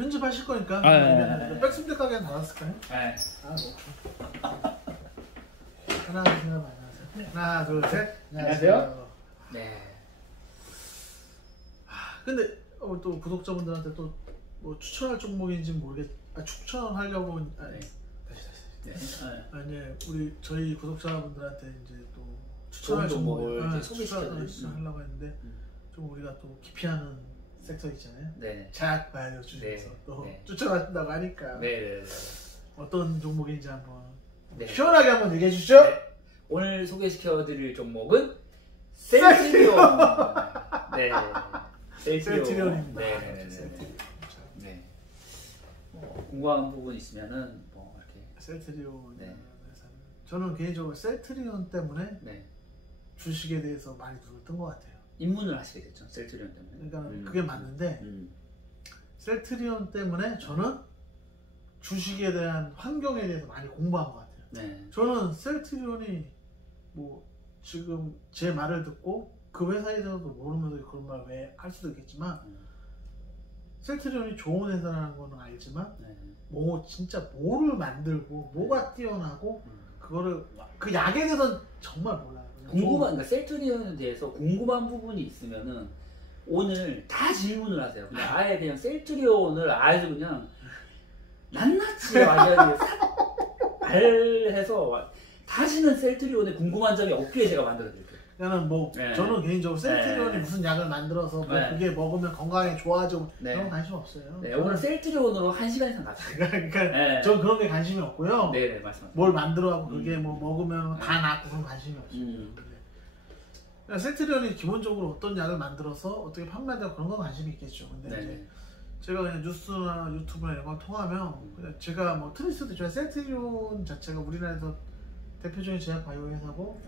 편집하실 거니까 백순대 가게는 닫았을까요? 네. 하나 둘 셋 안녕하세요. 하나 둘 셋 안녕하세요. 네. 근데 또 구독자분들한테 또 뭐 추천할 종목인지 추천하려고 다시. 아니 저희 구독자분들한테 이제 또 추천할 종목을 소개시켜드리려고 했는데 좀 우리가 또 기피하는 섹터 있잖아요. 네. 작 바이오 주식에서 또 추천하신다고 하니까. 네. 어떤 종목인지 한번 시원하게 한번 얘기해 주시죠. 네. 오늘 소개시켜드릴 종목은 셀트리온. 네. 셀트리온입니다. 네. 궁금한 부분 있으면은 뭐 이렇게. 셀트리온. 네. 저는 개인적으로 셀트리온 때문에 주식에 대해서 많이 눈을 뜬 것 같아요. 입문을 하시게 됐죠, 셀트리온 때문에. 그러니까 그게 맞는데 셀트리온 때문에 저는 주식에 대한 환경에 대해서 많이 공부한 것 같아요. 네. 저는 셀트리온이 뭐 지금 제 말을 듣고 그 회사에서도 모르면서 그런 말 왜 할 수도 있겠지만 셀트리온이 좋은 회사라는 거는 알지만 뭐 진짜 뭐를 만들고 뭐가 뛰어나고 그거를 그 약에 대해서는 정말 몰라요. 그러니까 셀트리온에 대해서 궁금한 부분이 있으면은 오늘 다 질문을 하세요. 그냥 아예 그냥 셀트리온을 아주 그냥 낱낱이 알해서 다시는 셀트리온에 궁금한 점이 없게 제가 만들어 드릴게요. 그러니까 저는 개인적으로 셀트리온이 무슨 약을 만들어서 그게 먹으면 건강에 좋아지고 그런 관심 없어요. 네, 오늘 셀트리온으로 1시간 이상 갑시다. 그러니까 저는 그런 게 관심이 없고요. 네, 말씀하세요. 뭘 만들어갖고 그게 뭐 먹으면 다 낫고 그런 관심이 없어요. 셀트리온이 기본적으로 어떤 약을 만들어서 어떻게 판매되고 그런 건 관심이 있겠죠. 근데 이제 제가 그냥 뉴스나 유튜브나 이런 걸 통하면 그냥 제가 뭐 트리스도 좋아요. 셀트리온 자체가 우리나라에서 대표적인 제약 바이오 회사고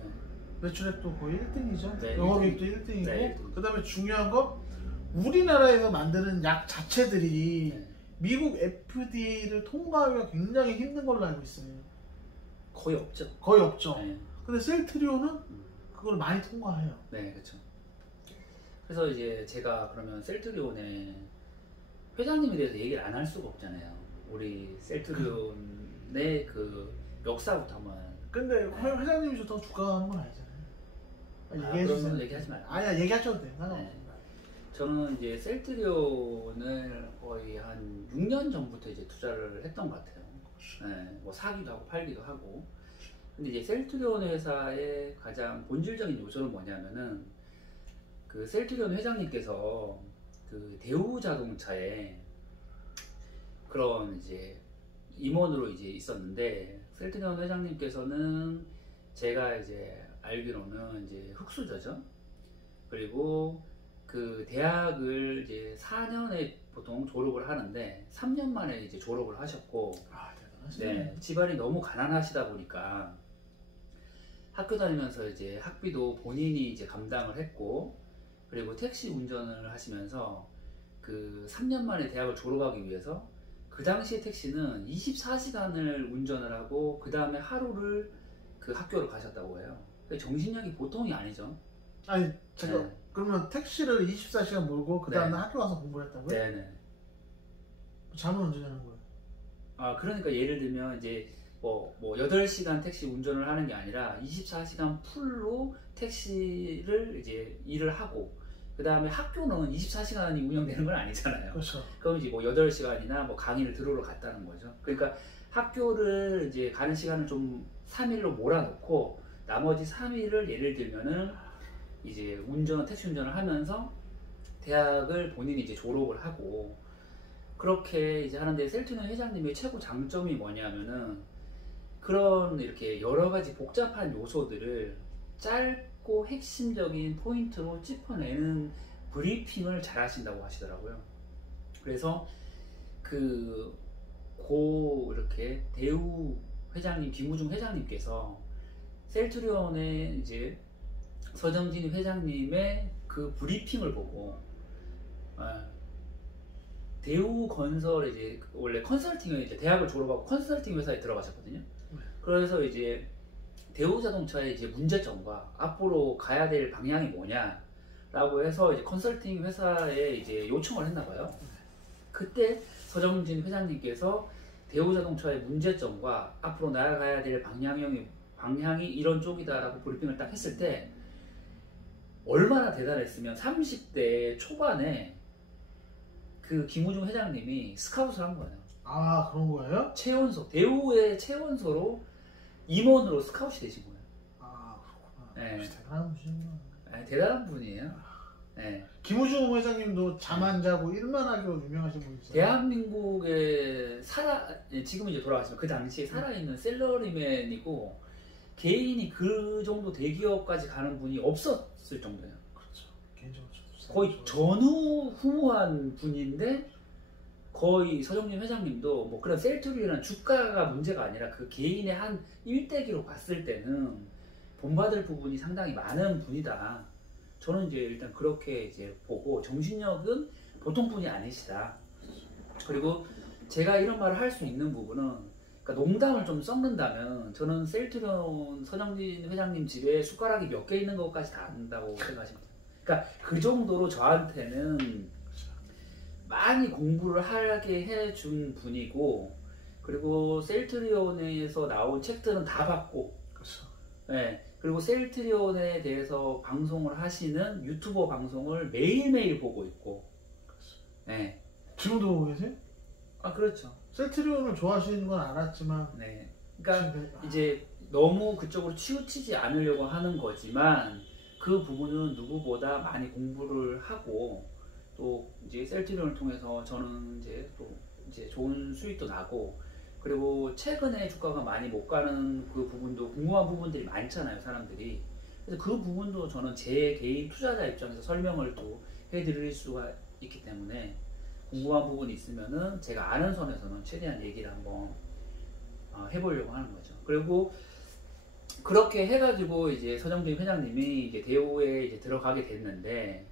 매출액도 거의 1등이죠. 영업이익도 1등이고 그 다음에 중요한 건 우리나라에서 만드는 약 자체들이 미국 FDA를 통과하기가 굉장히 힘든 걸로 알고 있어요. 거의 없죠. 거의 없죠. 근데 셀트리온은 그걸 많이 통과해요. 네, 그렇죠. 그래서 이제 제가 그러면 셀트리온의 회장님에 대해서 얘기를 안 할 수가 없잖아요. 우리 셀트리온의 그 역사부터 한번. 근데 회장님이 좋다고 주가하는 건 아니잖아요. 얘기해주세요. 얘기하지 말아요. 아니야, 얘기하셔도 돼요. 상관없습니다. 저는 이제 셀트리온을 거의 한 6년 전부터 이제 투자를 했던 것 같아요. 뭐 사기도 하고 팔기도 하고. 근데 이제 셀트리온 회사의 가장 본질적인 요소는 뭐냐면은 그 셀트리온 회장님께서 그 대우자동차에 그런 이제 임원으로 이제 있었는데 셀트리온 회장님께서는 제가 이제 알기로는 이제 흑수저죠. 그리고 그 대학을 이제 4년에 보통 졸업을 하는데 3년 만에 이제 졸업을 하셨고, 네, 집안이 너무 가난하시다 보니까 학교 다니면서 이제 학비도 본인이 이제 감당을 했고, 그리고 택시 운전을 하시면서 그 3년 만에 대학을 졸업하기 위해서 그 당시에 택시는 24시간을 운전을 하고 그 다음에 하루를 그 학교를 가셨다고 해요. 정신력이 보통이 아니죠. 아니 제가 그러면 택시를 24시간 몰고 그 다음에 학교 가서 공부를 했다고요? 네네. 잠은 언제 자는 거예요? 그러니까 예를 들면 이제 뭐 8시간 택시 운전을 하는 게 아니라 24시간 풀로 택시를 이제 일을 하고, 그 다음에 학교는 24시간이 운영되는 건 아니잖아요. 그렇죠. 그럼 이제 뭐 8시간이나 뭐 강의를 들으러 갔다는 거죠. 그러니까 학교를 이제 가는 시간을 좀 3일로 몰아놓고 나머지 3일을 예를 들면은 이제 택시 운전을 하면서 대학을 본인이 이제 졸업을 하고, 그렇게 이제 하는데 셀트리온 회장님의 최고 장점이 뭐냐면은 그런 이렇게 여러 가지 복잡한 요소들을 짧고 핵심적인 포인트로 짚어내는 브리핑을 잘 하신다고 하시더라고요. 그래서 이렇게 대우 회장님, 김우중 회장님께서 셀트리온의 이제 서정진 회장님의 그 브리핑을 보고 대우건설에 이제 원래 컨설팅을 이제 대학을 졸업하고 컨설팅 회사에 들어가셨거든요. 그래서 이제 대우자동차의 이제 문제점과 앞으로 가야 될 방향이 뭐냐라고 해서 이제 컨설팅 회사에 이제 요청을 했나 봐요. 그때 서정진 회장님께서 대우자동차의 문제점과 앞으로 나아가야 될 방향이 이런 쪽이다라고 브리핑을 딱 했을 때 얼마나 대단했으면 30대 초반에 그 김우중 회장님이 스카웃을 한 거예요. 아, 그런 거예요? 최연소, 대우의 최연소로 임원으로 스카웃이 되신 거예요. 아, 그렇구나. 네. 대단한 분이구나. 네, 대단한 분이에요. 네. 김우중 회장님도 잠 안 자고 일만 하기로 유명하신 분이죠. 대한민국에 지금은 이제 돌아가시면 그 당시에 살아있는 셀러리맨이고 개인이 그 정도 대기업까지 가는 분이 없었을 정도예요. 그렇죠. 개인적으로 거의 전후후무한 분인데 거의 서정진 회장님도 뭐 그런 셀트리오라는 주가가 문제가 아니라 그 개인의 한 일대기로 봤을 때는 본받을 부분이 상당히 많은 분이다. 저는 이제 일단 그렇게 이제 보고 정신력은 보통 분이 아니시다. 그리고 제가 이런 말을 할 수 있는 부분은 그러니까 농담을 좀 섞는다면 저는 셀트리온 서정진 회장님 집에 숟가락이 몇 개 있는 것까지 다 안다고 생각하십니다. 그러니까 그 정도로 저한테는 많이 공부를 하게 해준 분이고 그리고 셀트리온에서 나온 책들은 다 봤고 그렇죠. 네, 그리고 셀트리온에 대해서 방송을 하시는 유튜버 방송을 매일매일 보고 있고 네. 지금도 보고 계세요? 아 그렇죠. 셀트리온을 좋아하시는 건 알았지만 네. 그러니까 이제 너무 그쪽으로 치우치지 않으려고 하는 거지만 그 부분은 누구보다 많이 공부를 하고 또 이제 셀트리온을 통해서 저는 이제 또 이제 좋은 수익도 나고 그리고 최근에 주가가 많이 못 가는 그 부분도 궁금한 부분들이 많잖아요, 사람들이. 그래서 그 부분도 저는 제 개인 투자자 입장에서 설명을 또 해드릴 수가 있기 때문에 궁금한 부분이 있으면은 제가 아는 선에서는 최대한 얘기를 한번 해보려고 하는 거죠. 그리고 그렇게 해가지고 이제 서정진 회장님이 이제 대우에 이제 들어가게 됐는데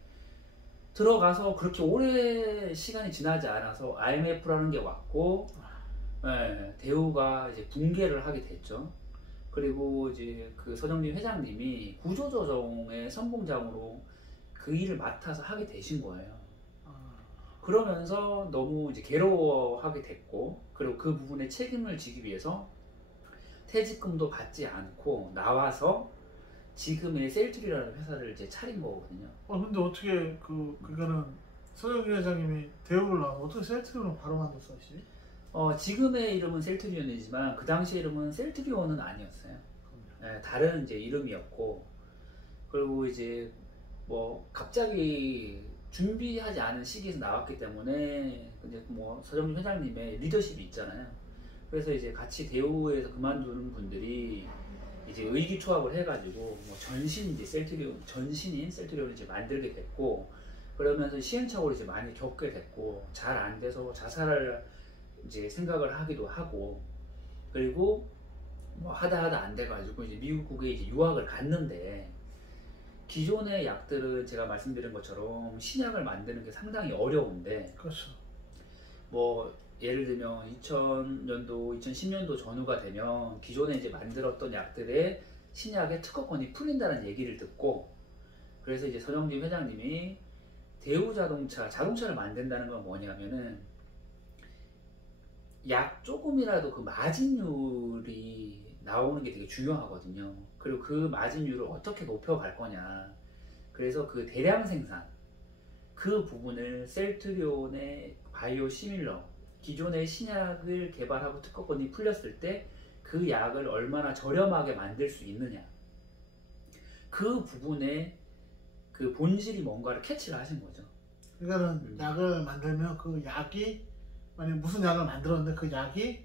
들어가서 그렇게 오래 시간이 지나지 않아서 IMF라는 게 왔고 네, 대우가 이제 붕괴를 하게 됐죠. 그리고 이제 그 서정진 회장님이 구조조정의 선봉장으로 그 일을 맡아서 하게 되신 거예요. 그러면서 너무 이제 괴로워하게 됐고 그리고 그 부분에 책임을 지기 위해서 퇴직금도 받지 않고 나와서 지금의 셀트리라는 회사를 이제 차린 거거든요. 근데 어떻게 그거는 서정진 회장님이 대우를 나와서 어떻게 셀트리온을 바로 만들었어요? 지금의 이름은 셀트리온이지만 그 당시 이름은 셀트리온은 아니었어요. 네, 다른 이제 이름이었고 그리고 이제 뭐 갑자기 준비하지 않은 시기에서 나왔기 때문에 이제 뭐 서정진 회장님의 리더십이 있잖아요. 그래서 이제 같이 대우에서 그만두는 분들이 이제 의기투합을 해가지고 뭐 전신인 셀트리온을 이제 만들게 됐고 그러면서 시행착오를 이제 많이 겪게 됐고 잘 안 돼서 자살을 이제 생각을 하기도 하고 그리고 뭐 하다 안 돼가지고 이제 미국에 이제 유학을 갔는데 기존의 약들은 제가 말씀드린 것처럼 신약을 만드는 게 상당히 어려운데 그렇죠. 뭐 예를 들면 2000년도, 2010년도 전후가 되면 기존에 이제 만들었던 약들의 신약의 특허권이 풀린다는 얘기를 듣고 그래서 이제 서정진 회장님이 자동차를 만든다는 건 뭐냐면은 약 조금이라도 그 마진율이 나오는 게 되게 중요하거든요. 그리고 그 마진율을 어떻게 높여갈 거냐. 그래서 그 대량 생산 그 부분을 셀트리온의 바이오 시밀러 기존의 신약을 개발하고 특허권이 풀렸을 때 그 약을 얼마나 저렴하게 만들 수 있느냐 그 부분에 그 본질이 뭔가를 캐치를 하신 거죠. 그러니까는 약을 만들면 그 약이 만약 무슨 약을 만들었는데 그 약이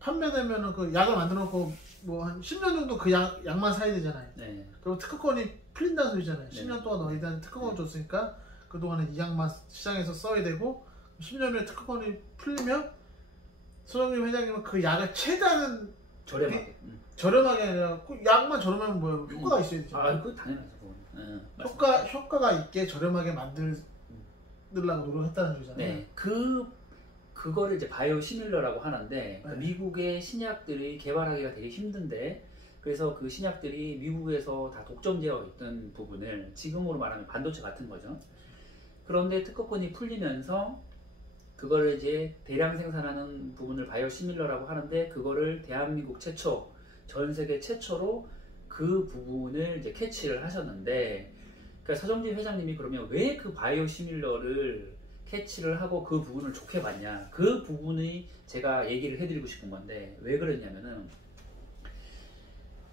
판매되면은 그 약을 만들어놓고 뭐 한 10년 정도 그 약만 사야 되잖아요. 네. 그리고 특허권이 풀린다는 소리잖아요. 네. 10년 동안 너희들한테 특허권을 줬으니까 그동안에 이 약만 시장에서 써야 되고 10년 후에 특허권이 풀리면 서정진 회장님은 그 약을 최대한 저렴하게 아니라 그 약만 저렴하면 뭐예요? 효과가 있어야 되잖아요. 그거 당연하죠. 효과가 있게 저렴하게 만들려고 노력했다는 소리잖아요. 네. 그거를 이제 바이오 시밀러라고 하는데 네. 미국의 신약들이 개발하기가 되게 힘든데 그래서 그 신약들이 미국에서 다 독점되어 있던 부분을 지금으로 말하면 반도체 같은 거죠. 그런데 특허권이 풀리면서 그거를 이제 대량 생산하는 부분을 바이오시밀러라고 하는데, 그거를 대한민국 최초, 전 세계 최초로 그 부분을 이제 캐치를 하셨는데, 그러니까 서정진 회장님이 그러면 왜 그 바이오시밀러를 캐치를 하고 그 부분을 좋게 봤냐, 그 부분이 제가 얘기를 해드리고 싶은 건데, 왜 그랬냐면은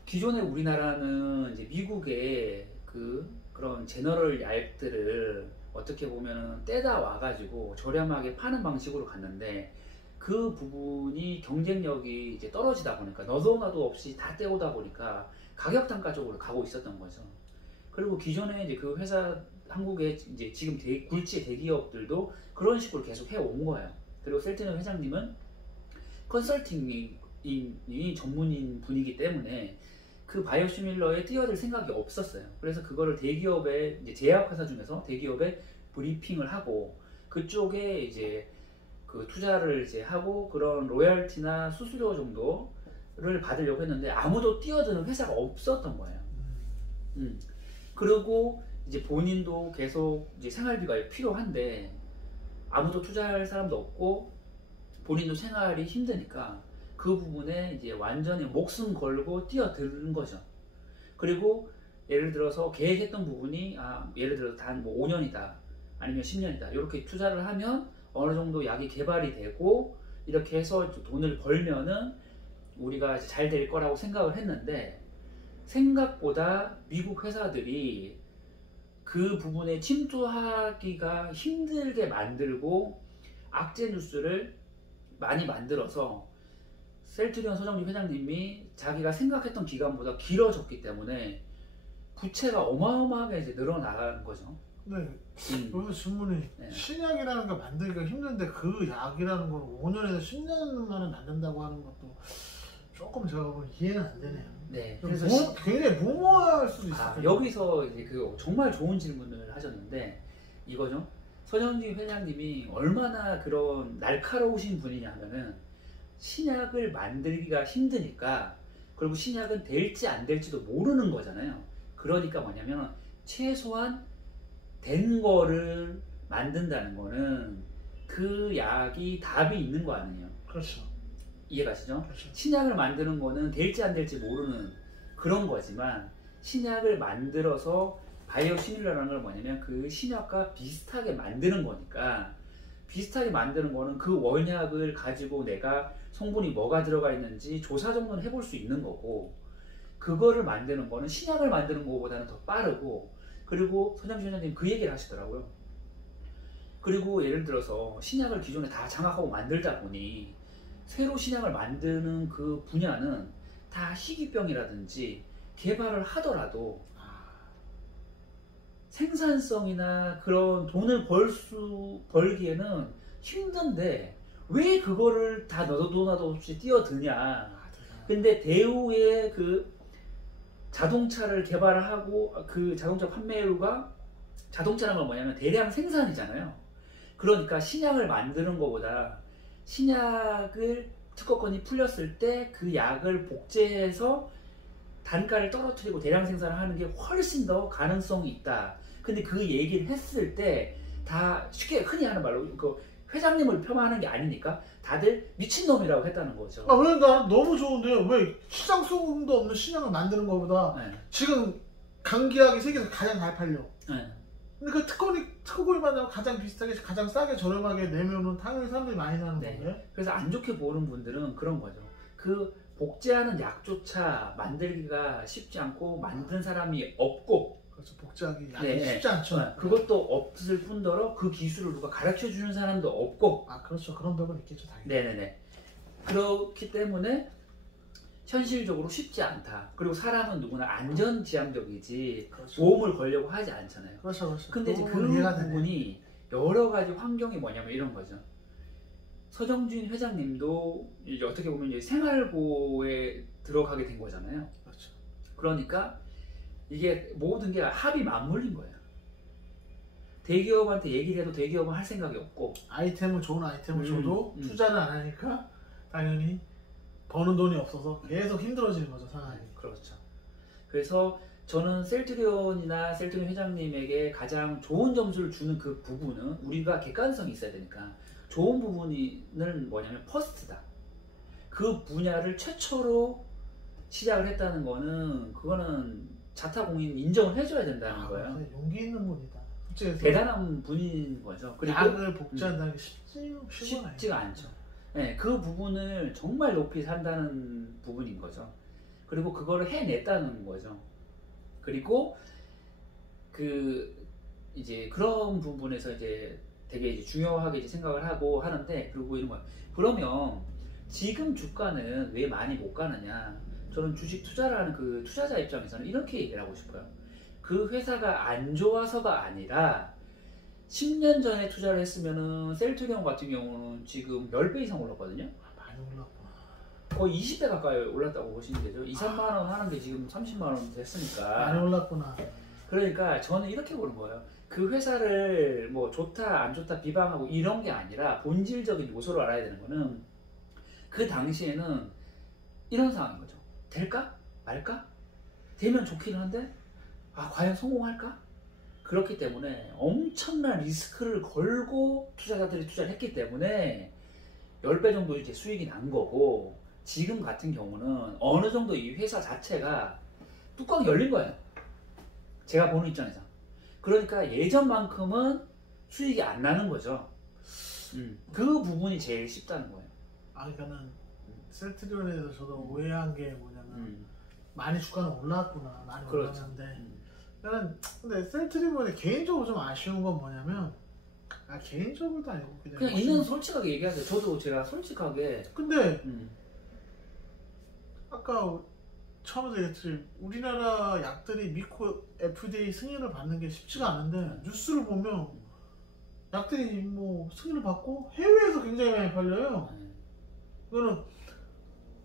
기존에 우리나라는 이제 미국의 그런 제너럴 약들을 어떻게 보면 떼다 와가지고 저렴하게 파는 방식으로 갔는데, 그 부분이 경쟁력이 이제 떨어지다 보니까 너도 나도 없이 다 떼오다 보니까 가격 단가 쪽으로 가고 있었던 거죠. 그리고 기존에 이제 그 회사, 한국의 이제 지금 굴지 대기업들도 그런 식으로 계속 해온 거예요. 그리고 셀트리온 회장님은 컨설팅이 전문인 분이기 때문에 그 바이오시밀러에 뛰어들 생각이 없었어요. 그래서 그거를 대기업의 이제 제약회사 중에서 대기업에 브리핑을 하고, 그쪽에 이제 그 투자를 이제 하고 그런 로열티나 수수료 정도를 받으려고 했는데 아무도 뛰어드는 회사가 없었던 거예요. 그리고 이제 본인도 계속 이제 생활비가 필요한데 아무도 투자할 사람도 없고 본인도 생활이 힘드니까 그 부분에 이제 완전히 목숨 걸고 뛰어드는 거죠. 그리고 예를 들어서 계획했던 부분이 예를 들어서 단 뭐 5년이다 아니면 10년이다 이렇게 투자를 하면 어느 정도 약이 개발이 되고 이렇게 해서 돈을 벌면은 우리가 잘 될 거라고 생각을 했는데, 생각보다 미국 회사들이 그 부분에 침투하기가 힘들게 만들고 악재 뉴스를 많이 만들어서 셀트리온 서정진 회장님이 자기가 생각했던 기간보다 길어졌기 때문에 부채가 어마어마하게 이제 늘어나간 거죠. 네. 여기서 질문이, 네. 신약이라는 거 만들기가 힘든데 그 약이라는 걸 5년에서 10년 만에 만든다고 하는 것도 조금 제가 보면 이해는 안 되네요. 네. 그래서 굉장히 무모할 수도 있어요. 여기서 이제 그 정말 좋은 질문을 하셨는데 이거죠. 서정진 회장님이 얼마나 그런 날카로우신 분이냐면은 신약을 만들기가 힘드니까, 그리고 신약은 될지 안 될지도 모르는 거잖아요. 그러니까 뭐냐면 최소한 된 거를 만든다는 거는 그 약이 답이 있는 거 아니에요. 그렇죠. 이해가시죠? 그렇죠. 신약을 만드는 거는 될지 안 될지 모르는 그런 거지만, 신약을 만들어서 바이오시밀러라는 걸 뭐냐면 그 신약과 비슷하게 만드는 거니까, 비슷하게 만드는 거는 그 원약을 가지고 내가 성분이 뭐가 들어가 있는지 조사 정도는 해볼 수 있는 거고, 그거를 만드는 거는 신약을 만드는 것보다는 더 빠르고, 그리고 서정진 회장님 그 얘기를 하시더라고요. 그리고 예를 들어서 신약을 기존에 다 장악하고 만들다 보니 새로 신약을 만드는 그 분야는 다 희귀병이라든지 개발을 하더라도 생산성이나 그런 돈을 벌기에는 힘든데 왜 그거를 다 너도 나도 없이 뛰어드냐. 근데 대우의 그 자동차를 개발을 하고 그 자동차 판매율과, 자동차라는 건 뭐냐면 대량 생산이잖아요. 그러니까 신약을 만드는 것보다 신약을 특허권이 풀렸을 때 그 약을 복제해서 단가를 떨어뜨리고 대량 생산을 하는 게 훨씬 더 가능성이 있다. 근데 그 얘기를 했을 때 다 쉽게 흔히 하는 말로 그 회장님을 폄하하는 게 아니니까 다들 미친놈이라고 했다는 거죠. 왜 나 너무 좋은데요? 왜 시장 수급도 없는 신약을 만드는 것보다 지금 감기약이 세계에서 가장 잘 팔려. 근데 그 특허권이 받으면 가장 비슷하게 가장 싸게 저렴하게 내면은 당연히 사람들이 많이 나는 건데. 그래서 안 좋게 보는 분들은 그런 거죠. 그 복제하는 약조차 만들기가 쉽지 않고 만든 사람이 없고, 그렇죠. 복제하기 쉽지 않죠. 그것도 없을 뿐더러 그 기술을 누가 가르쳐 주는 사람도 없고. 그렇죠. 그런 벽은 있겠죠, 당연히. 네네네. 그렇기 때문에 현실적으로 쉽지 않다. 그리고 사람은 누구나 안전지향적이지 그렇죠. 보험을 걸려고 하지 않잖아요. 그렇죠. 근데 이제 그 부분이 여러 가지 환경이 뭐냐면 이런 거죠. 서정진 회장님도 이제 어떻게 보면 이제 생활고에 들어가게 된 거잖아요. 그렇죠. 그러니까 이게 모든 게 합이 맞물린 거예요. 대기업한테 얘기를 해도 대기업은 할 생각이 없고, 좋은 아이템을 줘도 투자를 안 하니까 당연히 버는 돈이 없어서 계속 힘들어지는 거죠, 상황이. 그렇죠. 그래서 저는 셀트리온이나 셀트리온 회장님에게 가장 좋은 점수를 주는 그 부분은 우리가 객관성이 있어야 되니까 좋은 부분은 뭐냐면 퍼스트다. 그 분야를 최초로 시작을 했다는 거는 그거는 자타공인 인정을 해줘야 된다는 거예요. 용기 있는 분이다. 대단한 분인 거죠. 그리고 약을 복제한다는 게 쉽지가 않죠. 네, 그 부분을 정말 높이 산다는 부분인 거죠. 그리고 그거를 해냈다는 거죠. 그리고 이제 그런 부분에서 이제 되게 이제 중요하게 이제 생각을 하고 하는데, 그리고 이런 거야. 그러면 지금 주가는 왜 많이 못 가느냐? 저는 주식 투자를 하는 그 투자자 입장에서는 이렇게 얘기를 하고 싶어요. 그 회사가 안 좋아서가 아니라 10년 전에 투자를 했으면은 셀트리온 같은 경우는 지금 10배 이상 올랐거든요. 많이 올랐구나. 거의 20배 가까이 올랐다고 보시면 되죠. 2, 3만 원 하는 게 지금 30만 원 됐으니까. 많이 올랐구나. 그러니까 저는 이렇게 보는 거예요. 그 회사를 뭐 좋다 안 좋다 비방하고 이런 게 아니라 본질적인 요소를 알아야 되는 거는 그 당시에는 이런 상황인 거죠. 될까? 말까? 되면 좋긴 한데 과연 성공할까? 그렇기 때문에 엄청난 리스크를 걸고 투자자들이 투자를 했기 때문에 10배 정도 이제 수익이 난 거고, 지금 같은 경우는 어느 정도 이 회사 자체가 뚜껑이 열린 거예요. 제가 보는 입장에서. 그러니까 예전만큼은 수익이 안 나는 거죠. 그 부분이 제일 쉽다는 거예요. 그러니까는 셀트리온에서 저도 오해한 게 뭐냐면 많이 주가는 올랐구나. 많이 그렇죠. 올랐는데 근데 셀트리온에 개인적으로 좀 아쉬운 건 뭐냐면 개인적으로도 아니고 그냥 있는 솔직하게 얘기하세요. 저도 제가 솔직하게. 근데 아까 처음에 얘기했듯이 우리나라 약들이 미국 FDA 승인을 받는 게 쉽지가 않은데 뉴스를 보면 약들이 뭐 승인을 받고 해외에서 굉장히 많이 팔려요. 그거는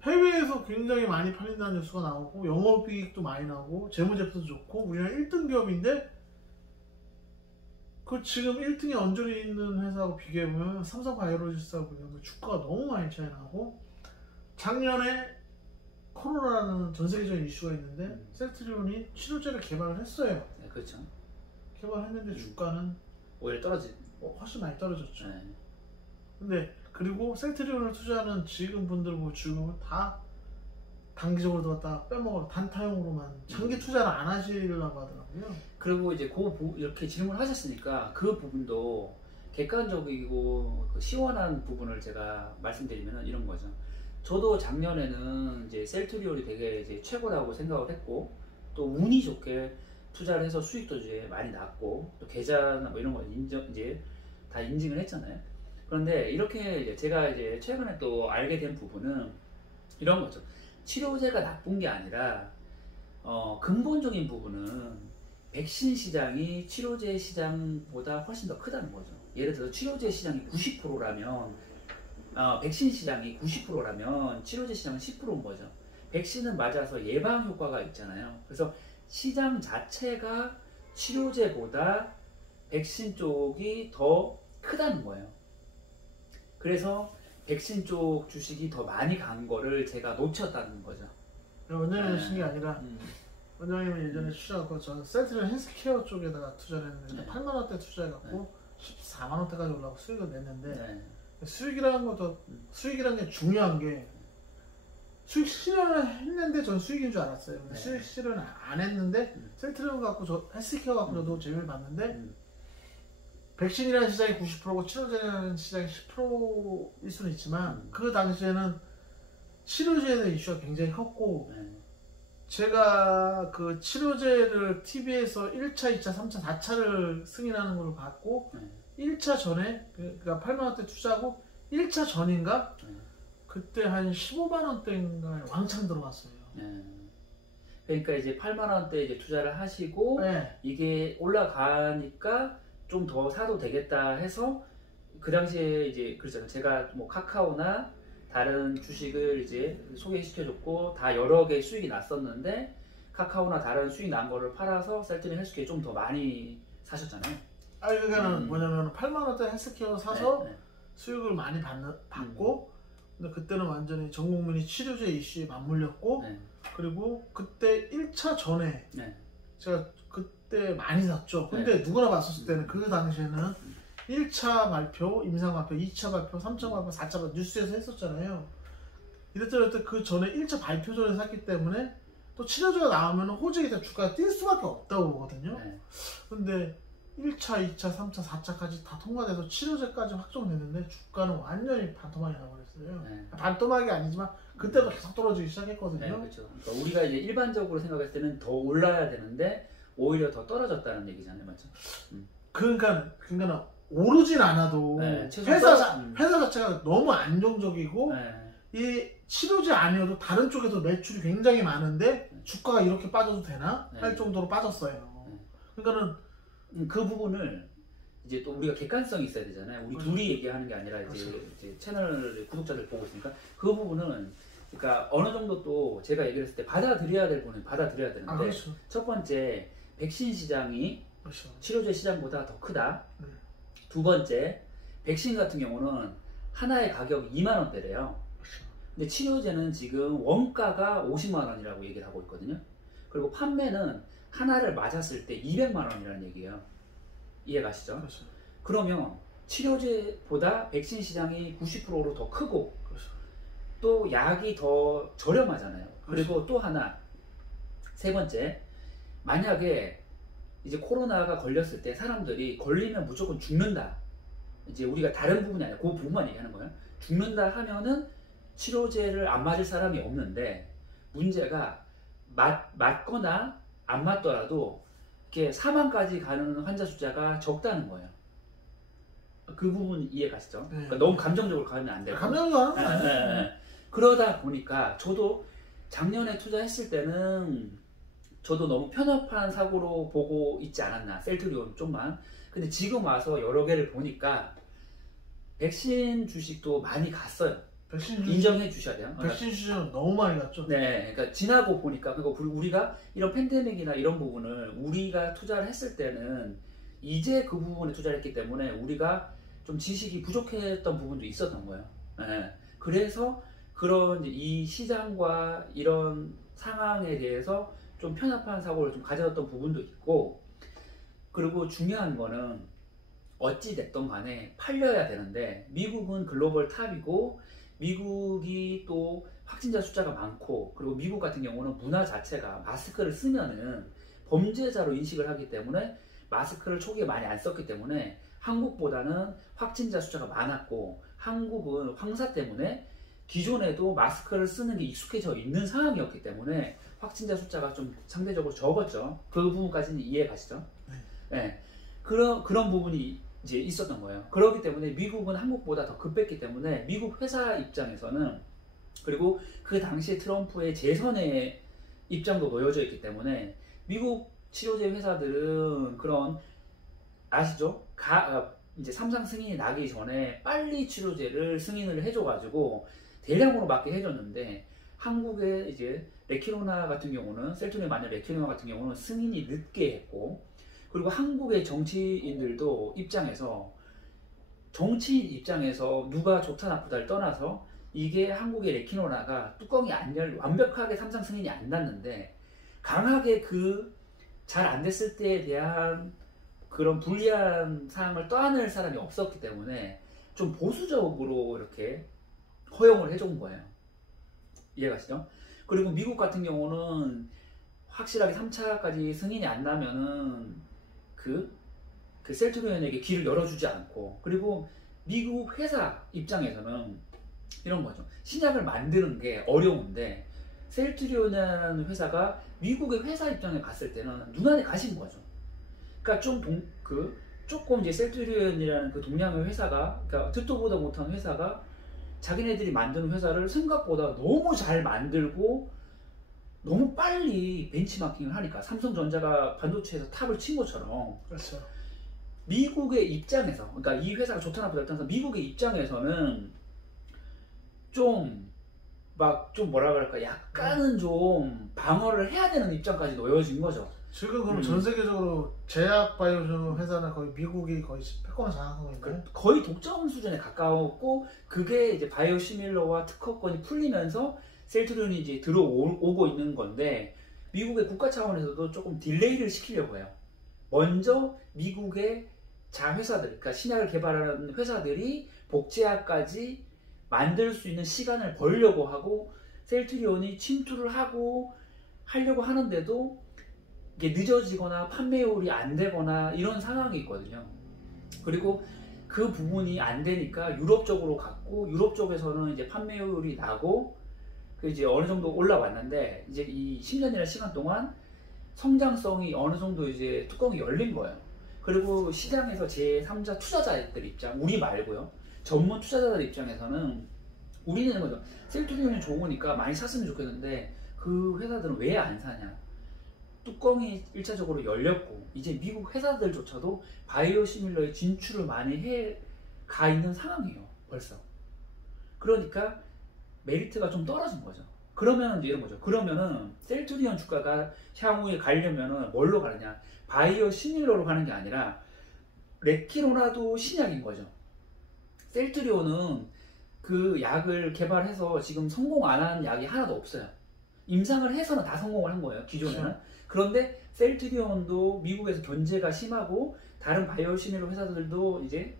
해외에서 굉장히 많이 팔린다는 뉴스가 나오고 영업이익도 많이 나오고 재무제표도 좋고 우리나라 1등 기업인데 그 지금 1등에 얹어져 있는 회사하고 비교해보면 삼성바이오로직스하고 비교하면 주가가 너무 많이 차이 나고, 작년에 코로나라는 전 세계적인 이슈가 있는데 셀트리온이 치료제를 개발을 했어요. 네, 그렇죠. 개발했는데 주가는 오히려 훨씬 많이 떨어졌죠. 네. 근데 그리고 셀트리온을 투자하는 지금 분들 보고 주금은 다 단기적으로 들었다 빼먹으러 단타용으로만 장기 투자를 안 하시려고 하더라고요. 그리고 이제 이렇게 질문을 하셨으니까 그 부분도 객관적이고 시원한 부분을 제가 말씀드리면 이런 거죠. 저도 작년에는 이제 셀트리온이 되게 이제 최고라고 생각을 했고, 또 운이 좋게 투자를 해서 수익도 이제 많이 났고, 또 계좌나 뭐 이런 거 이제 다 인증을 했잖아요. 그런데 이렇게 이제 제가 이제 최근에 또 알게 된 부분은 이런 거죠. 치료제가 나쁜 게 아니라 근본적인 부분은 백신 시장이 치료제 시장보다 훨씬 더 크다는 거죠. 예를 들어 치료제 시장이 90%라면 백신 시장이 90%라면 치료제 시장은 10%인 거죠. 백신은 맞아서 예방 효과가 있잖아요. 그래서 시장 자체가 치료제보다 백신 쪽이 더 크다는 거예요. 그래서 백신 쪽 주식이 더 많이 간 거를 제가 놓쳤다는 거죠. 원장님 하신 게 아니라 원장님은 예전에 투자하고 저는 셀트리온 헬스케어 쪽에다가 투자를 했는데 8만 원대 투자해갖고 14만 원대까지 올라가고 수익을 냈는데 수익이라는 것도 수익이라는 게 중요한 게 수익 실현을 했는데 전 수익인 줄 알았어요. 근데 수익 실현을 안 했는데 셀트리온 갖고 헬스케어 갖고 저도 재미를 봤는데 백신이라는 시장이 90%고 치료제라는 시장이 10%일 수는 있지만 그 당시에는 치료제에 대한 이슈가 굉장히 컸고 제가 그 치료제를 TV에서 1차, 2차, 3차, 4차를 승인하는 걸 봤고 1차 전에 그러니까 8만 원대 투자하고 1차 전인가 그때 한 15만 원대인가 왕창 들어갔어요. 그러니까 이제 8만 원대 이제 투자를 하시고 이게 올라가니까 좀 더 사도 되겠다 해서 그 당시에 이제 그렇잖아요. 제가 뭐 카카오나 다른 주식을 이제 소개시켜줬고 다 여러 개 수익이 났었는데 카카오나 다른 수익 난 거를 팔아서 셀트리온 헬스케어 좀 더 많이 사셨잖아요. 그러니까는 뭐냐면 8만 원대 헬스케어 사서 수익을 많이 받고 근데 그때는 완전히 전 국민이 치료제 이슈에 맞물렸고 그리고 그때 1차 전에 제가 그때 많이 샀죠. 근데 누구나 봤었을 때는 그 당시에는 1차 발표, 임상 발표, 2차 발표, 3차 발표, 4차 발표 뉴스에서 했었잖아요. 이랬더니 그 전에 1차 발표 전에 샀기 때문에 또 치료제가 나오면 호재에 대한 주가가 뛸 수밖에 없다고 보거든요. 네. 근데 1차, 2차, 3차, 4차까지 다 통과돼서 치료제까지 확정됐는데 주가는 완전히 반토막이 나버렸어요. 네. 반토막이 아니지만 그때도 계속 떨어지기 시작했거든요. 네, 그렇죠. 그러니까 우리가 이제 일반적으로 생각했을 때는 더 올라야 되는데 오히려 더 떨어졌다는 얘기잖아요, 맞죠? 그러니까 오르진 않아도 네, 회사 자체가 너무 안정적이고 네. 이 치료제 아니어도 다른 쪽에서 매출이 굉장히 많은데 주가가 이렇게 빠져도 되나 네. 할 정도로 빠졌어요. 네. 그러니까는 그 부분을 이제 또 우리가 객관성이 있어야 되잖아요. 우리 둘이 얘기하는 게 아니라 이제 채널 구독자들 보고 있으니까 그 부분은 그러니까 어느 정도 또 제가 얘기를 했을 때 받아들여야 될 부분은 받아들여야 되는데 그렇죠. 첫 번째 백신 시장이 그렇죠. 치료제 시장보다 더 크다. 두 번째 백신 같은 경우는 하나의 가격이 2만 원대래요. 그렇죠. 근데 치료제는 지금 원가가 50만 원이라고 얘기를 하고 있거든요. 그리고 판매는 하나를 맞았을 때 200만 원이라는 얘기예요. 이해가시죠? 그렇죠. 그러면 치료제보다 백신 시장이 90%로 더 크고 그렇죠. 또 약이 더 저렴하잖아요. 그리고 그렇죠. 또 하나 세 번째 만약에 이제 코로나가 걸렸을 때 사람들이 걸리면 무조건 죽는다. 이제 우리가 다른 부분이 아니라 그 부분만 얘기하는 거예요. 죽는다 하면은 치료제를 안 맞을 사람이 없는데 문제가 맞거나 안 맞더라도 이렇게 사망까지 가는 환자 숫자가 적다는 거예요. 그 부분 이해 가시죠? 그러니까 너무 감정적으로 가면 안 돼요. 감정적으로 하는 거 아니에요. 그러다 보니까 저도 작년에 투자했을 때는 저도 너무 편협한 사고로 보고 있지 않았나, 셀트리온 좀만. 근데 지금 와서 여러 개를 보니까 백신 주식도 많이 갔어요. 백신 인정해 주셔야 돼요. 백신 주식은 너무 많이 갔죠. 네, 그러니까 지나고 보니까 그리고 우리가 이런 팬데믹이나 이런 부분을 우리가 투자를 했을 때는 이제 그 부분에 투자를 했기 때문에 우리가 좀 지식이 부족했던 부분도 있었던 거예요. 네, 그래서 그런 이 시장과 이런 상황에 대해서 좀 편협한 사고를 좀 가졌던 부분도 있고, 그리고 중요한 거는 어찌 됐든 간에 팔려야 되는데 미국은 글로벌 탑이고 미국이 또 확진자 숫자가 많고, 그리고 미국 같은 경우는 문화 자체가 마스크를 쓰면은 범죄자로 인식을 하기 때문에 마스크를 초기에 많이 안 썼기 때문에 한국보다는 확진자 숫자가 많았고, 한국은 황사 때문에 기존에도 마스크를 쓰는 게 익숙해져 있는 상황이었기 때문에 확진자 숫자가 좀 상대적으로 적었죠. 그 부분까지는 이해 가시죠? 네. 그런 부분이 이제 있었던 거예요. 그렇기 때문에 미국은 한국보다 더 급했기 때문에 미국 회사 입장에서는, 그리고 그 당시에 트럼프의 재선의 입장도 놓여져 있기 때문에 미국 치료제 회사들은 그런 아시죠? 이제 삼상 승인이 나기 전에 빨리 치료제를 승인을 해줘가지고 대량으로 맞게 해줬는데, 한국의 이제 레키노나 같은 경우는, 셀트리온 마녀 레키노나 같은 경우는 승인이 늦게 했고, 그리고 한국의 정치인들도 정치인 입장에서 누가 좋다 나쁘다를 떠나서 이게 한국의 레키노나가 뚜껑이 완벽하게 삼상 승인이 안 났는데 강하게 잘 안 됐을 때에 대한 그런 불리한 사항을 떠안을 사람이 없었기 때문에 좀 보수적으로 이렇게 허용을 해준 거예요. 이해가시죠? 그리고 미국 같은 경우는 확실하게 3차까지 승인이 안 나면은 그 셀트리온에게 길을 열어주지 않고, 그리고 미국 회사 입장에서는 이런 거죠. 신약을 만드는 게 어려운데 셀트리온이라는 회사가 미국의 회사 입장에 갔을 때는 눈안에 가신 거죠. 그러니까 조금 이제 셀트리온이라는 그 동양의 회사가, 그러니까 듣도 보도 못한 회사가 자기네들이 만드는 회사를 생각보다 너무 잘 만들고 너무 빨리 벤치마킹을 하니까, 삼성전자가 반도체에서 탑을 친 것처럼. 그렇죠. 미국의 입장에서, 그러니까 이 회사가 좋다 나쁘다 떠나서 미국의 입장에서는 좀 뭐라 그럴까, 약간은 좀 방어를 해야 되는 입장까지 놓여진 거죠. 지금 그럼 전 세계적으로 제약 바이오 회사는 거의 미국이 거의 패권을 장악하고 있나요? 거의 독점 수준에 가까웠고, 그게 이제 바이오 시밀러와 특허권이 풀리면서 셀트리온이 이제 들어오고 있는 건데, 미국의 국가 차원에서도 조금 딜레이를 시키려고 해요. 먼저 미국의 자회사들, 그러니까 신약을 개발하는 회사들이 복제약까지 만들 수 있는 시간을 벌려고 하고 셀트리온이 침투를 하려고 하는데도 이게 늦어지거나 판매율이 안 되거나 이런 상황이 있거든요. 그리고 그 부분이 안 되니까 유럽 쪽으로 갔고 유럽 쪽에서는 이제 판매율이 나고 그 이제 어느 정도 올라왔는데 이제 이 10년이라는 시간 동안 성장성이 어느 정도 이제 뚜껑이 열린 거예요. 그리고 시장에서 제3자 투자자들 입장, 우리 말고요. 전문 투자자들 입장에서는 우리는 거죠. 셀트리온이 좋으니까 많이 샀으면 좋겠는데 그 회사들은 왜 안 사냐? 뚜껑이 1차적으로 열렸고 이제 미국 회사들조차도 바이오시밀러에 진출을 많이 가 있는 상황이에요. 벌써. 그러니까 메리트가 좀 떨어진 거죠. 그러면 이런 거죠. 그러면은 셀트리온 주가가 향후에 가려면은 뭘로 가느냐? 바이오시밀러로 가는 게 아니라 레키노나도 신약인 거죠. 셀트리온은 그 약을 개발해서 지금 성공 안 한 약이 하나도 없어요. 임상을 해서는 다 성공을 한 거예요. 기존에는. 그런데 셀트리온도 미국에서 견제가 심하고 다른 바이오시밀러 회사들도 이제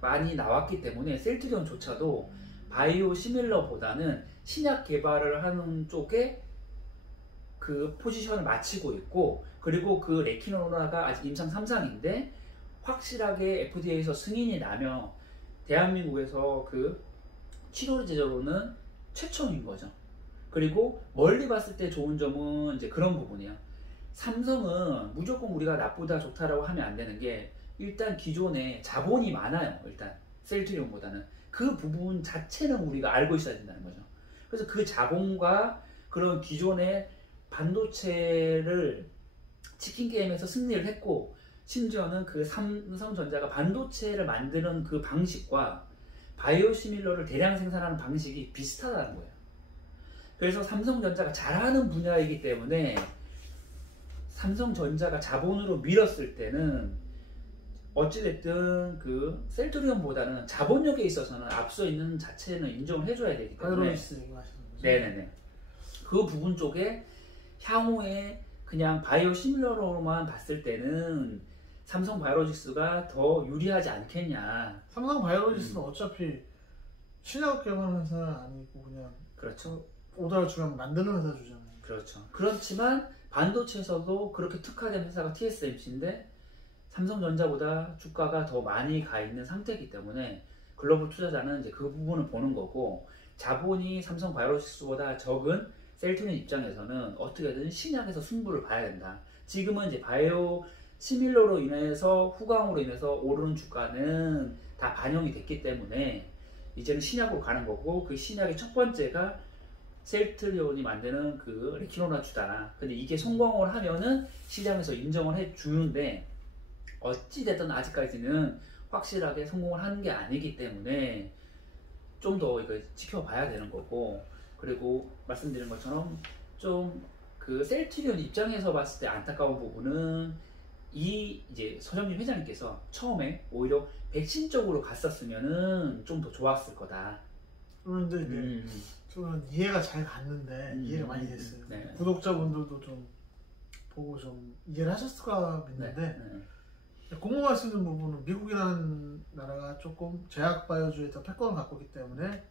많이 나왔기 때문에 셀트리온조차도 바이오시밀러보다는 신약 개발을 하는 쪽에 그 포지션을 마치고 있고 그리고 그 레키노나가 아직 임상 3상인데 확실하게 FDA에서 승인이 나면 대한민국에서 그 치료 제조로는 최초인 거죠. 그리고 멀리 봤을 때 좋은 점은 이제 그런 부분이에요. 삼성은 무조건 우리가 나쁘다 좋다라고 하면 안 되는 게 일단 기존에 자본이 많아요. 일단 셀트리온보다는 그 부분 자체는 우리가 알고 있어야 된다는 거죠. 그래서 그 자본과 그런 기존의 반도체를 치킨 게임에서 승리를 했고 심지어는 그 삼성전자가 반도체를 만드는 그 방식과 바이오시밀러를 대량 생산하는 방식이 비슷하다는 거예요. 그래서 삼성전자가 잘하는 분야이기 때문에 삼성전자가 자본으로 밀었을 때는 어찌됐든 그 셀트리온보다는 자본력에 있어서는 앞서 있는 자체는 인정을 해줘야 되기 때문에 바이오로이스 얘기하시는 거죠? 네네네. 그 부분 쪽에 향후에 그냥 바이오시밀러로만 봤을 때는 삼성 바이오로직스가 더 유리하지 않겠냐. 삼성 바이오로직스는 어차피 신약 개발 회사는 아니고 그냥 그렇죠. 오더를 주면 만드는 회사 주잖아요. 그렇죠. 그렇지만 반도체에서도 그렇게 특화된 회사가 TSMC인데 삼성전자보다 주가가 더 많이 가 있는 상태이기 때문에 글로벌 투자자는 이제 그 부분을 보는 거고 자본이 삼성 바이오로직스보다 적은 셀트리온 입장에서는 어떻게든 신약에서 승부를 봐야 된다. 지금은 이제 바이오 시밀러로 인해서 후광으로 인해서 오르는 주가는 다 반영이 됐기 때문에 이제는 신약으로 가는 거고 그 신약의 첫 번째가 셀트리온이 만드는 그 레키노나 주다. 근데 이게 성공을 하면은 시장에서 인정을 해 주는데 어찌됐든 아직까지는 확실하게 성공을 하는 게 아니기 때문에 좀 더 이거 지켜봐야 되는 거고 그리고 말씀드린 것처럼 좀 그 셀트리온 입장에서 봤을 때 안타까운 부분은 이 이제 서정민 회장님께서 처음에 오히려 백신 쪽으로 갔었으면은 좀 더 좋았을 거다. 그런데 이제 저는 이해가 잘 갔는데 이해가 많이 됐어요. 네. 구독자분들도 좀 보고 좀 이해를 하셨을까 믿는데 네. 궁금할 수 있는 부분은 미국이라는 나라가 조금 제약 바이오주에 더 패권을 갖고 있기 때문에